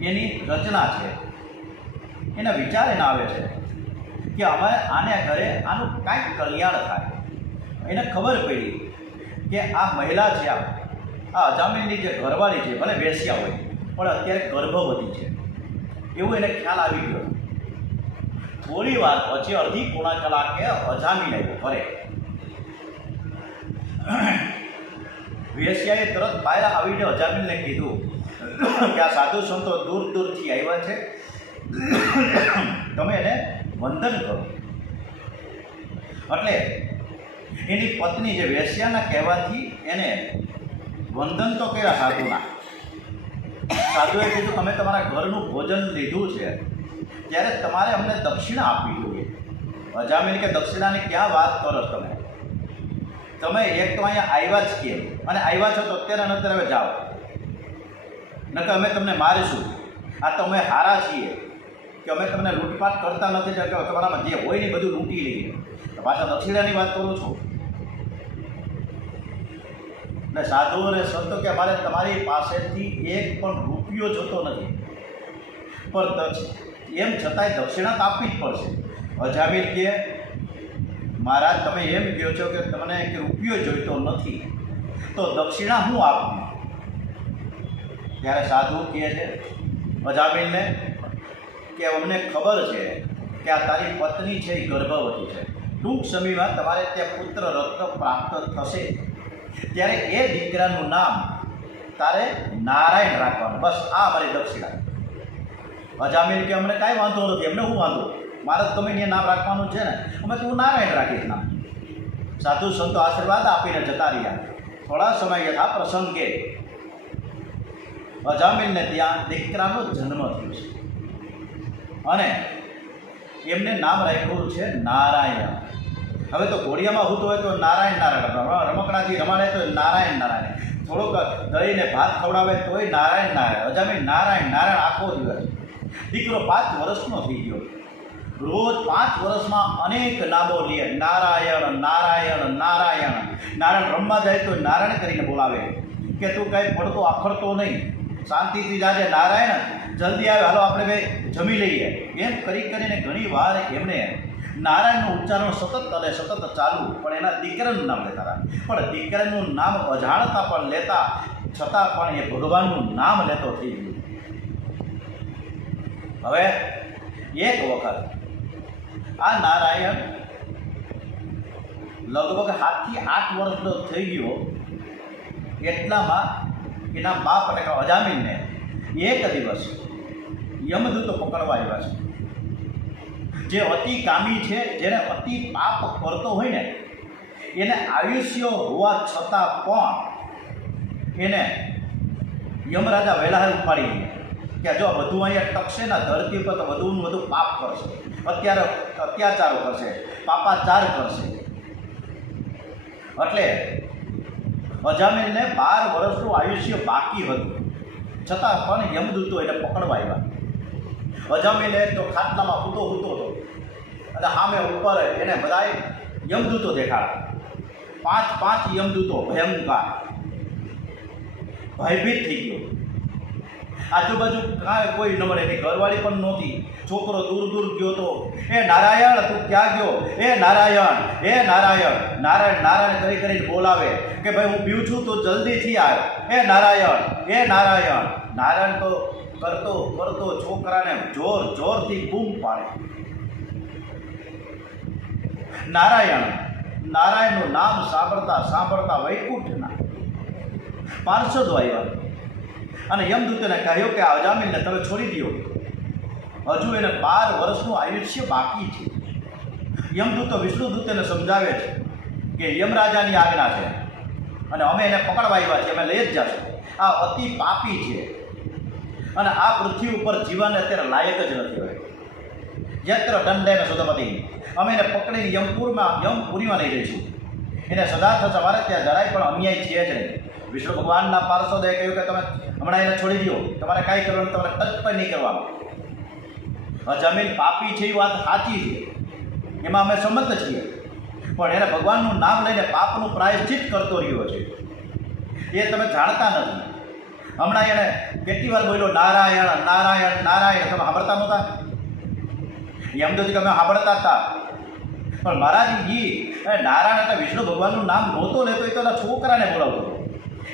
એની રચના છે. એના વિચાર એના આવે છે કે અમારે આને ઘરે આનું કાંઈક કલ્યાણ થાય. એને ખબર પડી કે આ મહિલા છે, આ અજામિલની જે ઘરવાળી છે, ભલે વેશ્યા હોય પણ અત્યારે ગર્ભવતી છે, એવું એને ખ્યાલ આવી ગયો. થોડી વાર પછી અડધી પોણા કલાકે અજામિલ આવ્યો ઘરે. વેશ્યાએ તરત બહાર આવીને અજામિલને કીધું કે આ સાધુ સંતો દૂર દૂરથી આવ્યા છે, તમે એને વંદન કરો. એટલે એની પત્ની જે વેશ્યાના કહેવાથી એને વંદન તો કર્યા સાધુના. સાધુએ કીધું તમે તમારા ઘરનું ભોજન લીધું છે ત્યારે તમારે અમને દક્ષિણા આપવી જોઈએ. અજામિલ કે દક્ષિણાની ક્યાં વાત કરો તમે? તમે એક તો અહીંયા આવ્યા જ કેમ, અને આવ્યા છો તો અત્યારે નતર હવે જાઓ, નકર અમે તમને મારીશું. આ તો અમે હારા છીએ કે અમે તમને લૂંટપાટ કરતા નથી, કે તમારામાં જે હોય ને બધું લૂંટી લઈએ. તો પાછા દક્ષિણાની વાત કરું છું. એટલે સાધુ અને સંતો કે અમારે તમારી પાસેથી એક પણ રૂપિયો જોતો નથી, પણ એમ છતાંય દક્ષિણા તો આપવી જ પડશે. અજામિલ કે મહારાજ તમે એમ કહો છો કે તમને એક રૂપિયો જોઈતો નથી, તો દક્ષિણા હું આપું? ત્યારે સાધુ કહે છે અજામિલને કે અમને ખબર છે કે આ તારી પત્ની છે એ ગર્ભવતી છે, ટૂંક સમયમાં તમારે ત્યાં પુત્ર રત્ન પ્રાપ્ત થશે, ત્યારે એ દીકરાનું નામ તારે નારાયણ રાખવાનું. બસ આ અમારી દક્ષિણા. અજામિલ કે અમને કાંઈ વાંધો નથી, અમને શું વાંધો, મારે તમે અહીંયા નામ રાખવાનું છે ને, અમે તો હું નારાયણ રાખીશ નામ. સાધુ સંતો આશીર્વાદ આપીને જતા રહ્યા. થોડા સમય યથા પ્રસંગે અજામિલને ત્યાં દીકરાનો જન્મ થયો છે અને એમને નામ રાખ્યું છે નારાયણ. હવે તો ઘોડિયામાં હોતું હોય તો નારાયણ નારાયણ, રમકડાથી રમાડે તો નારાયણ નારાયણ, થોડોક દહીંને ભાત ખવડાવે તોય નારાયણ નારાયણ. અજામિલ નારાયણ નારાયણ આખો દિવસ. દીકરો 5 વર્ષનો થઈ ગયો. રોજ 5 વર્ષમાં અનેક નામો લે, નારાયણ નારાયણ નારાયણ. નારાયણ રમવા જાય તો નારાયણ કરીને બોલાવે કે તું કાંઈ પડતો આખડતો નહીં, શાંતિથી જાજે, નારાયણ જલ્દી આવે, હાલો આપણે ભાઈ જમી લઈએ. એમ કરીને ઘણી વાર એમણે નારાયણનું ઉચ્ચારણ સતત અને સતત ચાલુ, પણ એના દીકરાનું નામ લેતા હતા. પણ દીકરાનું નામ અજાણતા પણ લેતા, છતાં પણ એ ભગવાનનું નામ લેતો થઈ ગયો. હવે એક વખત આ નારાયણ લગભગ 7 થી 8 વર્ષનો થઈ ગયો, એટલામાં એના બાપ એટલે અજામિલને એક દિવસ યમદૂતો પકડવા આવ્યા છે. જે અતિ કામી છે, જેને અતિ પાપ કરતો હોય ને, એને આયુષ્ય હોવા છતાં પણ એને યમરાજા વહેલા ઉપાડી કે જો બધું અહીંયા ટકશે ને ધરતી પર તો વધુનું વધુ પાપ કરશે, અત્યાચારો કરશે, પાપાચાર કરશે. એટલે અજામિલને 12 વર્ષનું આયુષ્ય બાકી હતું, છતાં પણ યમદૂતો એને પકડવા આવ્યા. અજામિલે તો ખાટલામાં હૂતો હતો અને સામે ઉપર એને બધાએ યમદૂતો દેખાડા. 5 યમદૂતો ભયંકર. ભયભીત થઈ ગયો. આજુબાજુ કાંઈ કોઈ ન મળે, એની ઘરવાળી પણ નહોતી, છોકરો દૂર ગયો તો, એ નારાયણ તું ક્યાં ગયો, એ નારાયણ, એ નારાયણ. નારાયણ નારાયણ કરીને બોલાવે કે ભાઈ હું પીઉં છું, તું જલ્દીથી આવ, એ નારાયણ, એ નારાયણ. નારાયણ તો કરતો છોકરાને જોરથી બૂમ પાડે. નારાયણનું નામ સાંભળતા વૈકુંઠના પાર્ષદો આવ્યા અને યમદૂતને કહ્યું કે અજામિલને તમે છોડી દો, હજુ એને 12 વર્ષનું આયુષ્ય બાકી છે. યમદૂતો વિષ્ણુદૂતને સમજાવે છે કે યમરાજાની આજ્ઞા છે અને અમે એને પકડવા આવ્યા છીએ, અમે લઈ જ જશું. આ અતિ પાપી છે અને આ પૃથ્વી ઉપર જીવન અત્યારે લાયક જ નથી હોય. યત્ર દંડેન સુધપતિ, અમે એને પકડીને યમપુરીમાં લઈ જઈશું. એને સદા થશે, અમારે ત્યાં જરાય પણ અન્યાય છે જ નહીં. વિષ્ણુ ભગવાનના પાર્ષદોએ કહ્યું કે તમે હમણાં એને છોડી દો, તમારે કાંઈ કરવાનું, તમારે ટચ પણ નહીં કરવાનું. અજામિલ પાપી છે એ વાત સાચી છે, એમાં અમે સંમત છીએ, પણ એને ભગવાનનું નામ લઈને પાપનું પ્રાયશ્ચિત કરતો રહ્યો છે, એ તમે જાણતા નથી. હમણાં એને કેટલી વાર બોલ્યો નારાયણ નારાયણ નારાયણ, તમે સાંભળતા નહોતા? એમ તો અમે સાંભળતા હતા, પણ મહારાજજી નારાયણ એટલે વિષ્ણુ ભગવાનનું નામ નહોતો લેતો, એ તો એના છોકરાને બોલાવતો.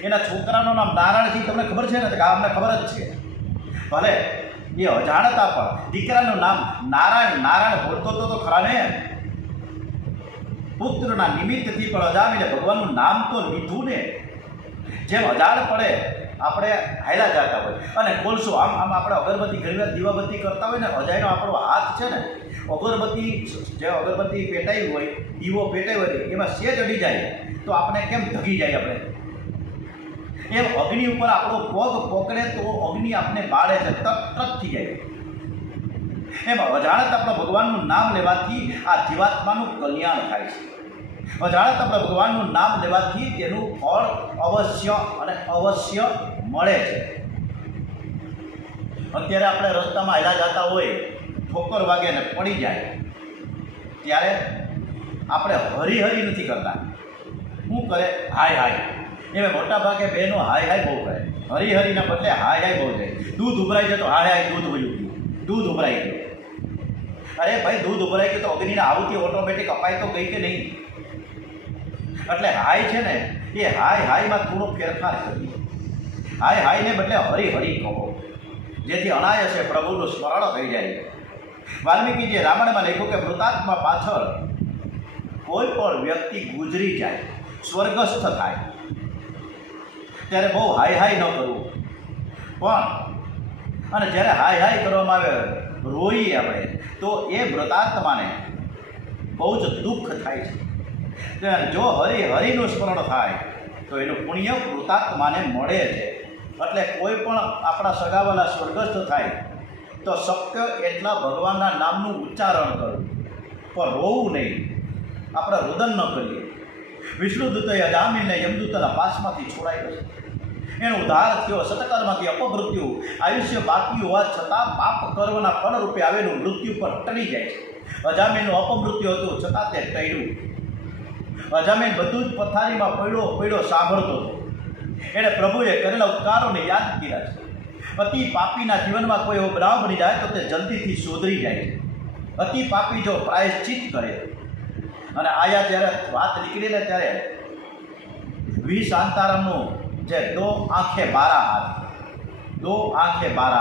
એના છોકરાનું નામ નારાયણજી તમને ખબર છે ને? કે અમને ખબર જ છે. ભલે એ અજાણતા પણ દીકરાનું નામ નારાયણ બોલતો તો ખરા ને. પુત્રના નિમિત્તથી પણ અજામિલે ભગવાનનું નામ તો લીધું ને. જેમ અજાણ પડે આપણે હાયલા જતા હોય અને કોલસો આમ આપણે અગરબત્તી ઘણી વાર દીવાબત્તી કરતા હોય ને, અજાયનો આપણો હાથ છે ને, અગરબત્તી જે અગરબત્તી પેટાઈ હોય, દીવો પેટાઈ હોય, એમાં સેજ અડી જાય તો આપણે કેમ ધગી જાય આપણે? એમ અગ્નિ ઉપર આપણો પગ પકડે તો અગ્નિ આપણે બાળે છે, તરત થઈ જાય. એમ અજાણત આપણા ભગવાનનું નામ લેવાથી આ જીવાત્માનું કલ્યાણ થાય છે. અજાણત આપણા ભગવાનનું નામ લેવાથી તેનું ફળ અવશ્ય અને અવશ્ય મળે છે. અત્યારે આપણે રસ્તામાં હાલ્યા જતા હોય, ઠોકર વાગે ને પડી જાય, ત્યારે આપણે હરી નથી કરતા. શું કરે? હાય હાય. એમાં મોટા ભાગે બહેનો હાય હાય બહુ કરે. હરીના બદલે હાય હાય બહુ જાય. દૂધ ઉભરાઈ જાય તો હાય હાય દૂધ વયું ગયું, દૂધ ઉભરાઈ ગયું. અરે ભાઈ, દૂધ ઉભરાઈ ગયું તો અગ્નિના આવતી ઓટોમેટિક અપાય તો ગઈ કે નહીં? એટલે હાય છે ને, એ હાયમાં થોડો ફેરફાર કરીએ. હાયને બદલે હરી કહો, જેથી અનાયસે પ્રભુનું સ્મરણ થઈ જાય. વાલ્મીકીજીએ રામાયણમાં લખ્યું કે મૃતાત્મા પાછળ કોઈ પણ વ્યક્તિ ગુજરી જાય, સ્વર્ગસ્થ થાય, ત્યારે બહુ હાય ન કરવું. પણ અને જ્યારે હાય કરવામાં આવે, રોઈએ આપણે, તો એ મૃતાત્માને બહુ જ દુઃખ થાય છે. જો હરિનું સ્મરણ થાય તો એનું પુણ્ય મૃતાત્માને મળે છે. એટલે કોઈ પણ આપણા સગાવાલા સ્વર્ગસ્થ થાય તો શક્ય એટલા ભગવાનના નામનું ઉચ્ચારણ કરવું, પણ રોવું નહીં, આપણે રુદન ન કરીએ. વિષ્ણુદૂતે અજામીનને યમદૂતના પાસમાંથી છોડાઈ ગયો. એનો ઉદ્ધાર થયો. સતકર્મથી અપમૃત્યુ આયુષ્ય બાકી હોવા છતાં પાપ કર્મના ફળરૂપે આવેલું મૃત્યુ પર ટળી જાય છે. અજામીનનું અપમૃત્યુ હતું છતાં તે ટળ્યું. અજામીન બધું જ પથારીમાં પડ્યો સાંભળતો હતો. એણે પ્રભુએ કરેલા ઉપકારોને યાદ કર્યા છે. અતિ પાપીના જીવનમાં કોઈ એવો બનાવ બની જાય તો તે જલ્દીથી સુધરી જાય છે. અતિ પાપી જો પ્રાયશ્ચિત કરે, અને આયા જ્યારે વાત નીકળી ને ત્યારે શાંતારામનું જે દો આંખે બારા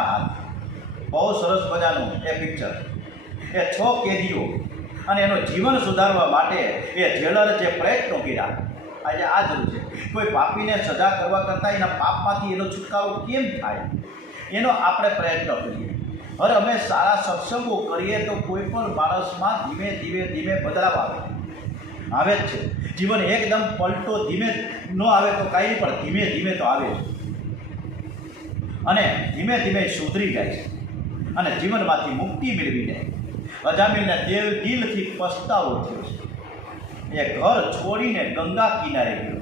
હાથ, બહુ સરસ મજાનું એ પિક્ચર. એ 6 કેદીઓ અને એનું જીવન સુધારવા માટે એ જેલરે જે પ્રયત્નો કર્યા, આજે આ જરૂર છે. કોઈ પાપીને સજા કરવા કરતાં એના પાપમાંથી એનો છુટકારો કેમ થાય, એનો આપણે પ્રયત્ન કરીએ. હવે અમે સારા સત્સંગો કરીએ તો કોઈ પણ માણસમાં ધીમે બદલાવ આવે જ છે. જીવન એકદમ પલટો ધીમે ન આવે તો કાંઈ નહીં, પણ ધીમે તો આવે છે. અને ધીમે સુધરી જાય છે અને જીવનમાંથી મુક્તિ મેળવી જાય. અજામીનને દિલથી પસ્તાવો થયો છે. એ ઘર છોડીને ગંગા કિનારે ગયો,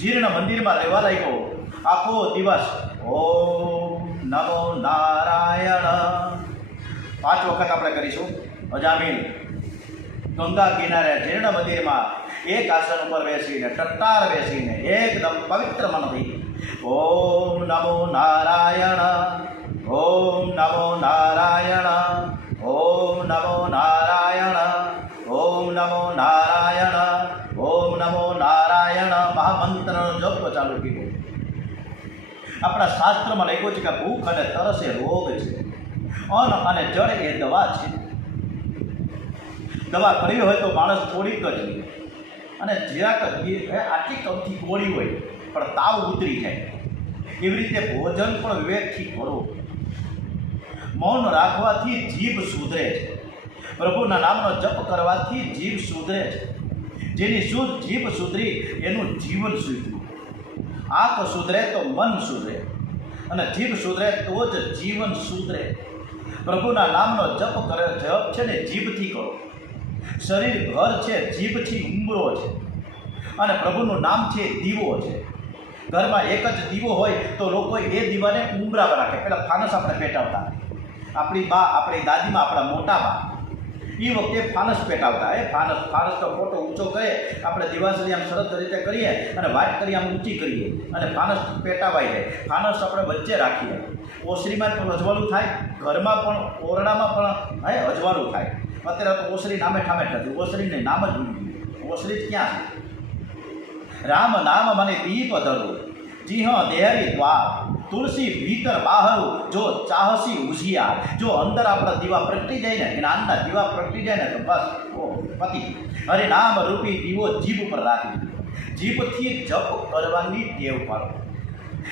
જીર્ણ મંદિરમાં રહેવા લાગ્યો. આખો દિવસ ઓમ નમો નારાયણ 5 વખત આપણે કરીશું. અજામીન ગંગા કિનારે જીર્ણ મંદિરમાં એક આસન ઉપર બેસીને, ટટ્ટાર બેસીને, એકદમ પવિત્ર મનથી ઓમ નમો નારાયણ, ઓમ નમો નારાયણ, ઓમ નમો નારાયણ, ઓમ નમો નારાયણ, ઓમ નમો નારાયણ મહામંત્રનો જપ ચાલુ કર્યો. આપણા શાસ્ત્રમાં લખ્યું છે કે ભૂખ અને તરસ એ રોગ છે, અન્ન અને જળ એ દવા છે. દવા કરવી હોય તો માણસ થોડીક જ લે, અને જરાક આટલી કમથી ગોળી હોય પણ તાવ ઉતરી જાય. એવી રીતે ભોજન પણ વિવેકથી કરો. મૌન રાખવાથી જીભ સુધરે છે. પ્રભુના નામનો જપ કરવાથી જીભ સુધરે છે. જેની જીભ સુધરી એનું જીવન સુધર્યું. આંખ સુધરે તો મન સુધરે, અને જીભ સુધરે તો જ જીવન સુધરે. પ્રભુના નામનો જપ છે ને જીભથી કરો. શરીર ઘર છે, જીભથી ઉંબરો છે, અને પ્રભુનું નામ છે દીવો છે. ઘરમાં એક જ દીવો હોય તો લોકો એ દીવાને ઉંબરામાં રાખે. પહેલાં ફાનસ આપણે પેટાવતા, આપણી દાદીમાં, આપણા મોટા બા એ વખતે ફાનસ પેટાવતા. ફાનસનો ફોટો ઊંચો કરે, આપણે દિવાસળી આમ સરસ રીતે કરીએ અને વાત કરી આમ ઊંચી કરીએ અને ફાનસ પેટાવાઈ જાય. ફાનસ આપણે વચ્ચે રાખીએ. ઓસરીમાં પણ અજવાળું થાય, ઘરમાં પણ, ઓરડામાં પણ અજવાળું થાય. અત્યારે તો ઓસરી નામે ઠામે નથી. ઓસરીને નામ જ ભૂલી ગયું. ઓસરી જ ક્યાં છે? રામ નામ મને દીપ ધરું, જી હા દેહરી દ્વાર, તુલસી ભીતર બહાર જો ચાહસી ઉજિયાર. જો અંદર આપણા દીવા પ્રગટી જાય ને, જ્ઞાનના દીવા પ્રગટી જાય ને તો બસ પતિ. હરે નામ રૂપી દીવો જીભ પર રાખી, જીભથી જપ કરવાની ટેવ પાડો.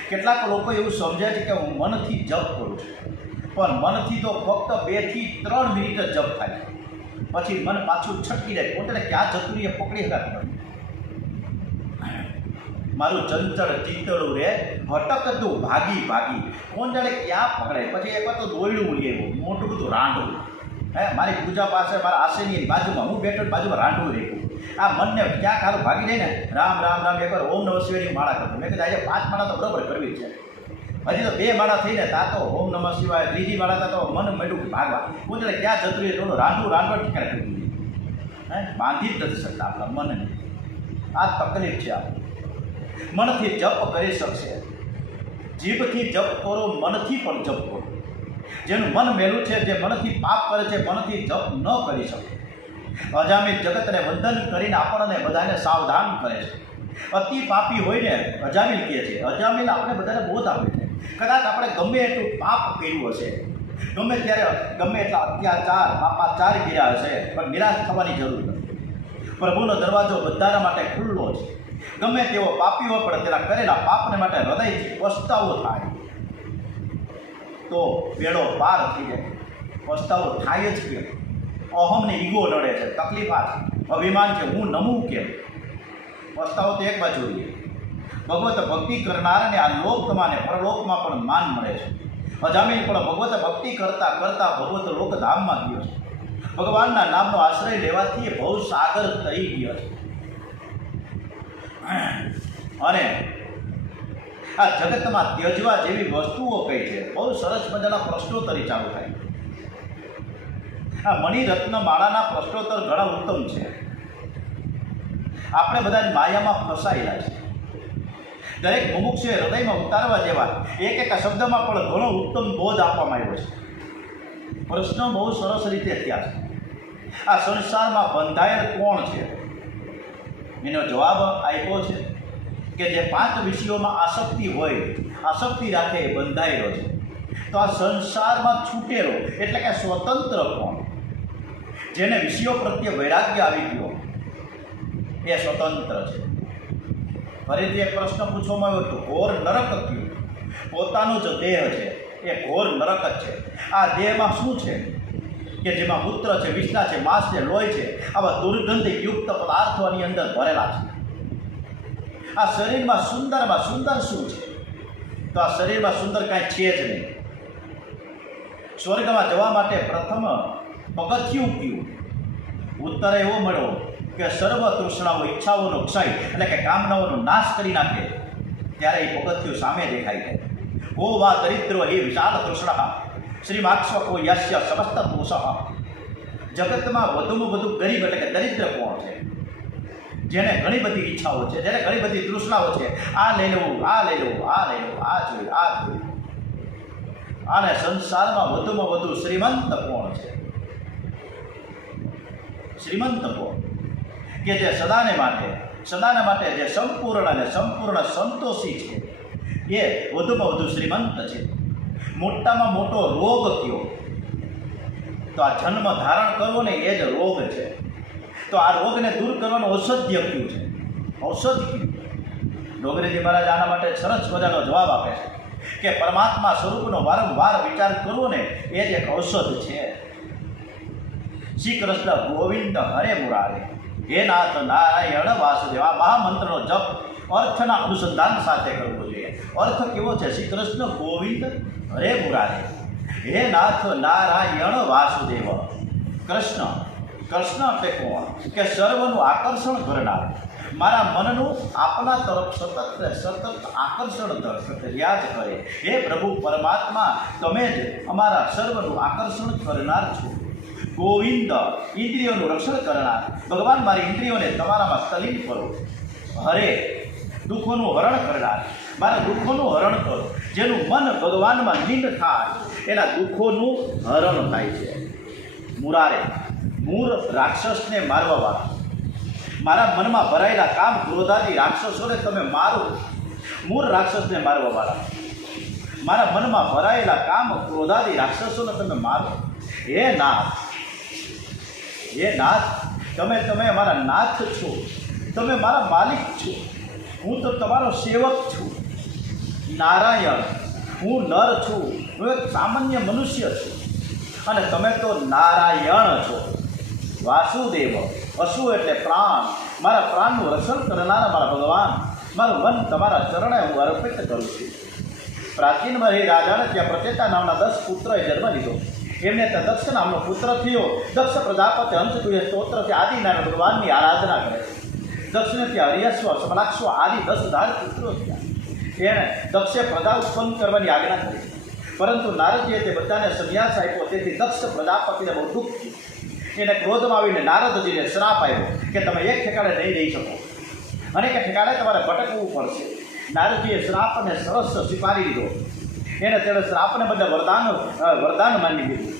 કેટલાક લોકો એવું સમજે છે કે હું મનથી જપ કરું છું, પણ મનથી તો ફક્ત 2 થી 3 મિનિટ જ જપ થાય, પછી મન પાછું છટકી જાય, પોતે ક્યાં જતું રહે પકડી શકાતું નથી. મારું ચંચળ ચિંતળું રે ભટકતું ભાગી ભાગી, કોણ જાણે ક્યાં પકડાય. પછી એક વાર તો દોયડું લેવું, મોટું બધું રાંડવું. મારી પૂજા પાસે મારા આશયની બાજુમાં હું બેઠો, બાજુમાં રાંડવું રહેવું. આ મનને ક્યાં ખારું ભાગી જાય ને, રામ રામ રામ એકવાર ઓમ નમઃ શિવાયની માળા કરતો. મેં કીધું આજે 5 માળા તો બરોબર કરવી છે, હજી તો 2 માળા થઈને તા તો ઓમ નમઃ શિવાય, 3જી માળા તા તો મન મેળવું ભાગવા. હું જાણે ક્યાં જતું રહે, થોડું રાંડવા ઠીકાણે કરી દીધું. બાંધી જ નથી શકતા આપણા મનને. આ તકલીફ છે. આપણે મનથી જપ કરી શકશે, જીભથી જપ કરો, મનથી પણ જપ કરો. જેનું મન મેલું છે, જે મનથી પાપ કરે છે, મનથી જપ ન કરી શકે. અજામિલ જગતને વંદન કરીને આપણને બધાને સાવધાન કરે છે. અતિ પાપી હોય ને અજામિલ કહે છે. અજામિલ આપણે બધાને બોધ આપે છે. કદાચ આપણે ગમે એટલું પાપ કર્યું હશે, ગમે ત્યારે ગમે એટલા અત્યાચાર પાપાચાર કર્યા હશે, પણ નિરાશ થવાની જરૂર નથી. પ્રભુનો દરવાજો બધાના માટે ખુલ્લો છે. ગમે તેવો પાપી હોય પણ તેના કરેલા પાપને માટે હૃદયથી પસ્તાવો થાય તો બેડો પાર થઈ જાય. પસ્તાવો થાય જ કેમ? અહમને ઈગો નડે છે, તકલીફ આ છે, અભિમાન છે, હું નમું કેમ? પસ્તાવો તો એક બાજુ રહીએ. ભગવત ભક્તિ કરનારને આ લોકમાં ને પરલોકમાં પણ માન મળે છે. અજામિલ પણ ભગવત ભક્તિ કરતા કરતા ભગવત લોકધામમાં ગયો છે. ભગવાનના નામનો આશ્રય લેવાથી એ બહુ સાગર થઈ ગયો છે. અને આ જગતમાં ત્યજવા જેવી વસ્તુઓ કઈ છે? બહુ સરસ મજાના પ્રશ્નોત્તરી ચાલુ થાય. આ મણિરત્ન માળાના પ્રશ્નોત્તર ઘણા ઉત્તમ છે. આપણે બધા માયામાં ફસાયેલા છે. દરેક મુમુક્ષુએ હૃદયમાં ઉતારવા જેવા એક એક શબ્દમાં પણ ઘણો ઉત્તમ બોધ આપવામાં આવ્યો છે. પ્રશ્નો બહુ સરસ રીતે થયા છે. આ સંસારમાં બંધાયેલ કોણ છે? એનો જવાબ આપ્યો છે કે જે 5 વિષયોમાં આસક્તિ હોય, આસક્તિ રાખે એ બંધાયેલો છે. તો આ સંસારમાં છૂટેલો એટલે કે સ્વતંત્ર કોણ? જેને વિષયો પ્રત્યે વૈરાગ્ય આવી ગયો એ સ્વતંત્ર છે. ફરીથી એક પ્રશ્ન પૂછવામાં આવ્યો હતો, ઘોર નરક કયું? પોતાનો જ દેહ છે એ ઘોર નરક જ છે. આ દેહમાં શું છે કે જેમાં મૂત્ર છે, વિષ્ણા છે, માંસ છે, લોહી છે, આવા દુર્ગંધયુક્ત પદાર્થો આની અંદર ભરેલા છે. આ શરીરમાં સુંદર શું છે? તો આ શરીરમાં સુંદર કાંઈ છે જ નહીં. સ્વર્ગમાં જવા માટે પ્રથમ પગથિયું કયું? ઉત્તર એવો મળ્યો કે સર્વ તૃષ્ણાઓ, ઈચ્છાઓનો ક્ષય એટલે કે કામનાઓનો નાશ કરી નાખે ત્યારે એ પગથિયું સામે દેખાય છે. ઓ વા દરિદ્રો હે વિશાળ તૃષ્ણા શ્રીમાક્ષકો યસ્ય સમસ્ત દોષ. જગતમાં વધુમાં વધુ ગરીબ એટલે કે દરિદ્ર કોણ છે? જેને ઘણી બધી ઈચ્છાઓ છે, જેને ઘણી બધી તૃષ્ણાઓ છે. આ લઈ લેવું, આ લઈ લેવું, આ લઈ લેવું, આ જોયું, આ જોયું. અને સંસારમાં વધુમાં વધુ શ્રીમંત કોણ છે? શ્રીમંત કોણ? કે જે સદાને માટે જે સંપૂર્ણ અને સંપૂર્ણ સંતોષી છે એ વધુમાં વધુ શ્રીમંત છે. મોટામાં મોટો રોગ કયો? તો આ જન્મ ધારણ કરવો ને એ જ રોગ છે. તો આ રોગને દૂર કરવાનું ઔષધ્ય કયું છે? ઔષધ કયું? ડોગરેજી મહારાજ આના માટે સરસ મજાનો જવાબ આપે છે કે પરમાત્મા સ્વરૂપનો વારંવાર વિચાર કરવો ને એ જ એક ઔષધ છે. શ્રી કૃષ્ણ ગોવિંદ હરે મુરારે, હે નાથ નારાયણ વાસુદેવ. આ મહામંત્રનો જપ અર્થના અનુસંધાન સાથે કરવો જોઈએ. અર્થ કેવો છે? શ્રી કૃષ્ણ ગોવિંદ હરે મુરારે, હે નાથ નારાયણ વાસુદેવ. કૃષ્ણ એટલે કોણ? કે સર્વનું આકર્ષણ કરનાર, મારા મનનું આપના તરફ સતત આકર્ષણ રિયાજ કરે. હે પ્રભુ પરમાત્મા, તમે જ અમારા સર્વનું આકર્ષણ કરનાર છો. ગોવિંદ, ઇન્દ્રિયોનું રક્ષણ કરનાર. ભગવાન, મારી ઇન્દ્રિયોને તમારામાં તલીન કરો. હરે, દુઃખોનું હરણ કરનાર, મારા દુઃખોનું હરણ કરો. જેનું મન ભગવાનમાં લીન થાય એના દુઃખોનું હરણ થાય છે. મુરારે, મૂળ રાક્ષસને મારવાવાળા. મારા મનમાં ભરાયેલા કામ ક્રોધાદી રાક્ષસોને તમે મારો. મૂળ રાક્ષસને મારવાવાળા. મારા મનમાં ભરાયેલા કામ ક્રોધાદી રાક્ષસોને તમે મારો. હે નાથ, તમે અમારા નાથ છો, તમે મારા માલિક છો, હું તો તમારો સેવક છું. નારાયણ, હું નર છું, હું એક સામાન્ય મનુષ્ય છું અને તમે તો નારાયણ છો. વાસુદેવ, અસુ એટલે પ્રાણ, મારા પ્રાણનું રક્ષણ કરનારા મારા ભગવાન, મારું મન તમારા ચરણે હું અર્પિત કરું છું. પ્રાચીનમાં એ રાજાને ત્યાં પ્રચેતા નામના 10 પુત્રએ જન્મ લીધો. એમને ત્યાં દક્ષ નામનો પુત્ર થયો. દક્ષ પ્રજાપતિ અંતતુય સ્તોત્રથી આદિનારાયણ ભગવાનની આરાધના કરે. દક્ષને ત્યાં હરિયશ્વ, સમલાક્ષ આદિ 10,000 પુત્રો થયા. એણે દક્ષે પ્રજા ઉત્પન્ન કરવાની આજ્ઞા કરી, પરંતુ નારદજીએ તે બધાને સંન્યાસ આપ્યો. તેથી દક્ષ પ્રજાપતિને બહુ દુઃખ થયું. એને ક્રોધમાં આવીને નારદજીને શ્રાપ આપ્યો કે તમે એક ઠેકાણે નહીં રહી શકો, અનેક ઠેકાણે તમારે ભટકવું પડશે. નારદજીએ શ્રાપને સરસ સ્વીકારી લીધો. તેણે શ્રાપને બદલે વરદાન માની લીધું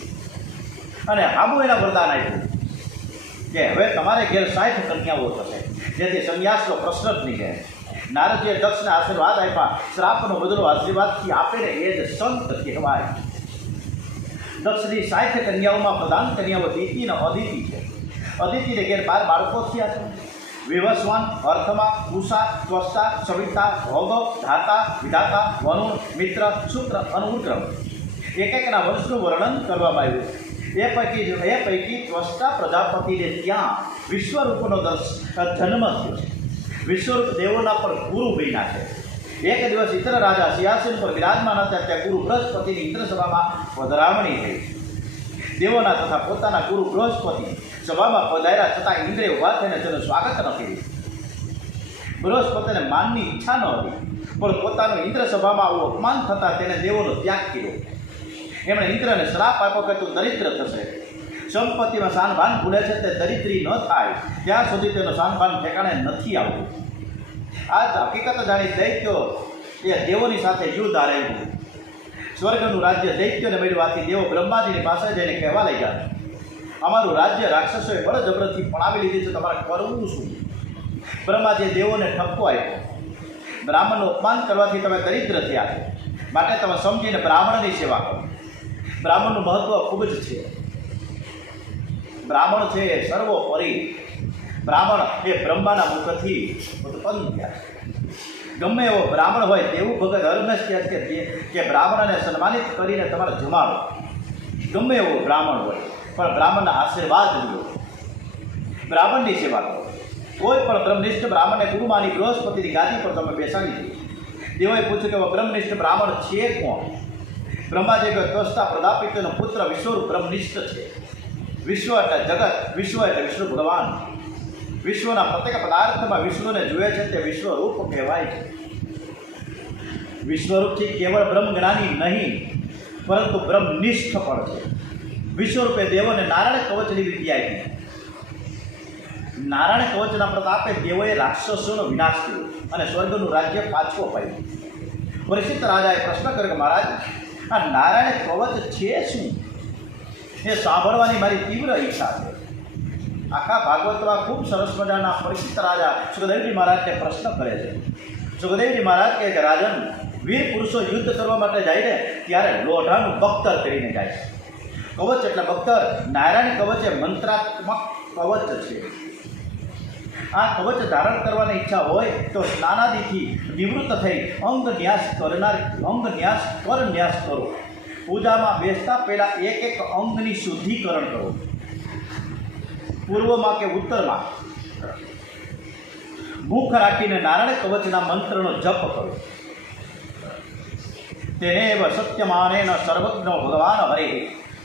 અને આબુ એના વરદાન આપ્યું કે હવે તમારે ઘેર 60 કન્યાઓ થશે, જેથી સંન્યાસનો પ્રશ્ન જ નહીં રહે. નારદજીએ દક્ષને આશીર્વાદ આપ્યા. શ્રાપનો બદલો આશીર્વાદથી આપે ને એ જ સંત કહેવાય. દક્ષની 60 કન્યાઓમાં પ્રધાન કન્યાઓ દિતિ અને અદિતિ છે. અદિતિને ઘેર 12 બાળકો થયા છે. વિવસ્વાન, અર્થમાં, ઉષા, ત્વષ્ટા, સવિતા, ભોગ, ધાતા, વિધાતા, વરુણ, મિત્ર, શુક્ર અને ઉગ્રમ એકના વંશનું વર્ણન કરવામાં આવ્યું. એ પૈકી ત્વષ્ટા પ્રજાપતિને ત્યાં વિશ્વરૂપનો જન્મ થયો. વિશ્વરૂપ દેવોના પર ગુરુ બન્યા છે. એક દિવસ ઇન્દ્ર રાજા સિંહાસન પર વિરાજમાન હતા. ત્યાં ગુરુ બૃહસ્પતિની ઇન્દ્રસભામાં પધરામણી થઈ. દેવોના તથા પોતાના ગુરુ બૃહસ્પતિ સભામાં પધાર્યા છતાં ઇન્દ્રે ઊભા થઈને તેનું સ્વાગત ન કર્યું. બૃહસ્પતિને માનની ઈચ્છા ન હતી, પણ પોતાનું ઇન્દ્ર સભામાં આવું અપમાન થતાં તેને દેવોનો ત્યાગ કર્યો. એમણે ઇન્દ્રને શ્રાપ આપ્યો કે તું દરિદ્ર થશે. સંપત્તિમાં સાનભાન ભૂલે છે તે દરિદ્રી ન થાય ત્યાં સુધી તેનો સાનભાન ઠેકાણે નથી આવતું. આ હકીકત જાણી દૈત્યો એ દેવોની સાથે યુદ્ધ આરેલું. સ્વર્ગનું રાજ્ય દૈત્યોને મળ્યું. આથી દેવો બ્રહ્માજીની પાસે જઈને કહેવા લાગ્યા, અમારું રાજ્ય રાક્ષસોએ બળજબરથી પડાવી લીધી છે, તમારે કરવું શું? બ્રહ્માજીએ દેવોને ઠપકો આપ્યો, બ્રાહ્મણનું અપમાન કરવાથી તમે દરિદ્ર થયા છો, માટે તમે સમજીને બ્રાહ્મણની સેવા કરો. બ્રાહ્મણનું મહત્વ ખૂબ જ છે. બ્રાહ્મણ છે એ સર્વોપરી. બ્રાહ્મણ એ બ્રહ્માના મુખથી ઉત્પન્ન થયા. ગમે એવો બ્રાહ્મણ હોય તેવું ભગત હરમેશ કહે છે કે બ્રાહ્મણને સન્માનિત કરીને તમારે જમાડો. ગમે એવો બ્રાહ્મણ હોય પણ બ્રાહ્મણના આશીર્વાદ લ્યો, બ્રાહ્મણની સેવા કરો. કોઈ પણ બ્રહ્મનિષ્ઠ બ્રાહ્મણને ગુરુ માની બૃહસ્પતિની ગાદી પર તમે બેસાડી દો. દેવોએ પૂછ્યું કે બ્રહ્મનિષ્ઠ બ્રાહ્મણ છે કોણ? બ્રહ્માજી કે ત્વષ્ટા પ્રજાપતિનો પુત્ર વિશ્વરૂપ બ્રહ્મનિષ્ઠ છે. વિશ્વ એટલે જગત, વિશ્વ એટલે વિષ્ણુ ભગવાન. વિશ્વના પ્રત્યેક પદાર્થમાં વિષ્ણુને જુએ છે તે વિશ્વરૂપ કહેવાય છે. વિશ્વરૂપથી કેવળ બ્રહ્મ જ્ઞાની નહીં, પરંતુ બ્રહ્મનિષ્ઠ પણ છે. વિશ્વરૂપે દેવોને નારાયણ કવચની વિદ્યા આપી. નારાયણ કવચના પ્રતાપે દેવોએ રાક્ષસોનો વિનાશ કર્યો અને સ્વર્ગનું રાજ્ય પાછું અપાયું. પરીક્ષિત રાજાએ પ્રશ્ન કર્યો કે મહારાજ, આ નારાયણ કવચ છે શું? એ સાંભળવાની મારી તીવ્ર ઈચ્છા છે. આખા ભાગવતમાં ખૂબ સરસ મજાના પરીક્ષિત રાજા સુખદેવજી મહારાજને પ્રશ્ન કરે છે. સુખદેવજી મહારાજ કહે કે રાજન, વીર પુરુષો યુદ્ધ કરવા માટે જાય ને ત્યારે લોઢાનું બખ્તર કરીને જાય છે. કવચ એટલે બખ્તર. નારાયણ કવચ એ મંત્રાત્મક કવચ છે. આ કવચ ધારણ કરવાની ઈચ્છા હોય તો સ્નાનાદિથી નિવૃત્ત થઈ અંગ ન્યાસ કર ન્યાસ કરો. પૂજામાં બેસતા પહેલાં એક અંગની શુદ્ધિકરણ કરો. પૂર્વમાં કે ઉત્તરમાં મુખ રાખીને નારાયણ કવચના મંત્રનો જપ કરો. તેનેવ સત્યમાનેન સર્વજ્ઞો ભગવાન હરે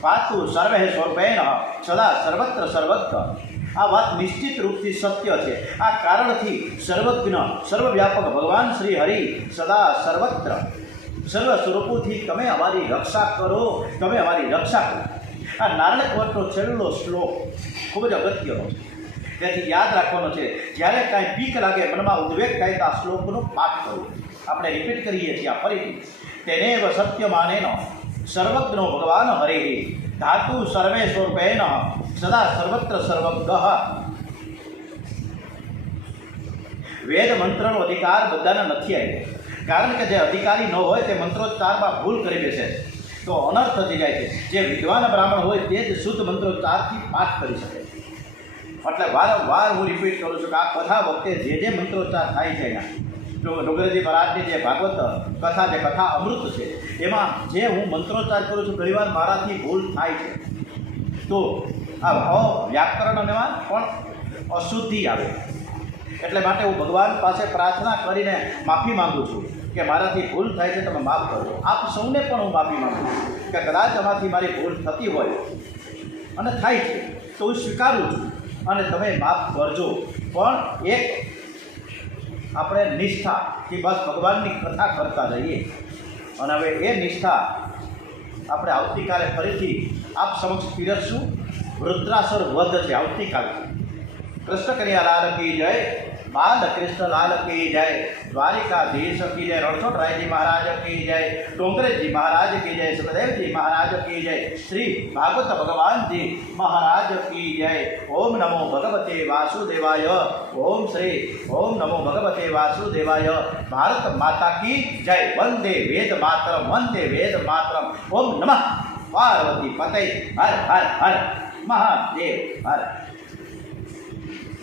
પાતુ સર્વે સ્વરૂપેણ સદા સર્વત્ર સર્વત્ર. આ વાત નિશ્ચિત રૂપથી સત્ય છે. આ કારણથી સર્વજ્ઞ સર્વવ્યાપક ભગવાન શ્રી હરિ સદા સર્વત્ર સર્વ સ્વરૂપોથી તમે અમારી રક્ષા કરો, તમે અમારી રક્ષા કરો. આ નારાયણ કવચનો છેલ્લો શ્લોક ખૂબ જ અગત્યનો છે. તેથી યાદ રાખવાનો છે. જ્યારે કાંઈ બીક લાગે, મનમાં ઉદ્વેગ થાય તો આ શ્લોકનો પાઠ કરો. આપણે રિપીટ કરીએ છીએ આ ફરીથી. તેનેવ સત્યમાનેન સર્વજ્ઞો ભગવાન હરે ધાતુ સર્વે સ્વરૂપેણ સદા સર્વત્ર સર્વજ્ઞ. વેદ મંત્રનો અધિકાર બધાને નથી આવ્યો, કારણ કે જે અધિકારી ન હોય તે મંત્રોચ્ચારમાં ભૂલ કરી બેસે તો અનર્થ થઈ જાય છે. જે વિદ્વાન બ્રાહ્મણ હોય તે જ શુદ્ધ મંત્રોચ્ચારથી પાઠ કરી શકે. એટલે વારંવાર હું રિપીટ કરું છું કે આ બધા વખતે જે મંત્રોચ્ચાર થાય છે ડુંગરેજી મહારાજની જે ભાગવત કથા જે કથા અમૃત છે એમાં જે હું મંત્રોચ્ચાર કરું છું ઘણીવાર મારાથી ભૂલ થાય છે, તો આ વ્યાકરણમાં પણ અશુદ્ધિ આવે, એટલે માટે હું ભગવાન પાસે પ્રાર્થના કરીને માફી માગું છું કે મારાથી ભૂલ થાય છે, તમે માફ કરો. આપ સૌને પણ હું માફી માગું છું કે કદાચ આમાંથી મારી ભૂલ થતી હોય અને થાય છે તો હું સ્વીકારું છું અને તમે માફ કરજો. પણ એક આપણે નિષ્ઠાથી બસ ભગવાનની કથા કરતા રહીએ. અને હવે એ નિષ્ઠા આપણે આવતીકાલે ફરીથી આપ સમક્ષ પીરસશું. વૃદ્રાસુર વધ છે આવતીકાલે. કૃષ્ણ કનૈયા લાલ કી જય, બાલકૃષ્ણ લાલ કી જય, દ્વારિકાધીશ કી જય, રણછોડરાયજી મહારાજ કી જય, ડોંગરેજી મહારાજ કી જય, સુખદેવજી મહારાજ કી જય, શ્રી ભાગવત ભગવાનજી મહારાજ કી જય. ઓમ નમો ભગવતે વાસુદેવાય. ઓમ શ્રી ઓમ નમો ભગવતે વાસુદેવાય. ભારત માતા કી જય. વંદે વેદ માતરમ, વંદે વેદ માતરમ. ઓમ નમઃ પાર્વતી પતય. હર હર હર મહાદેવ હર.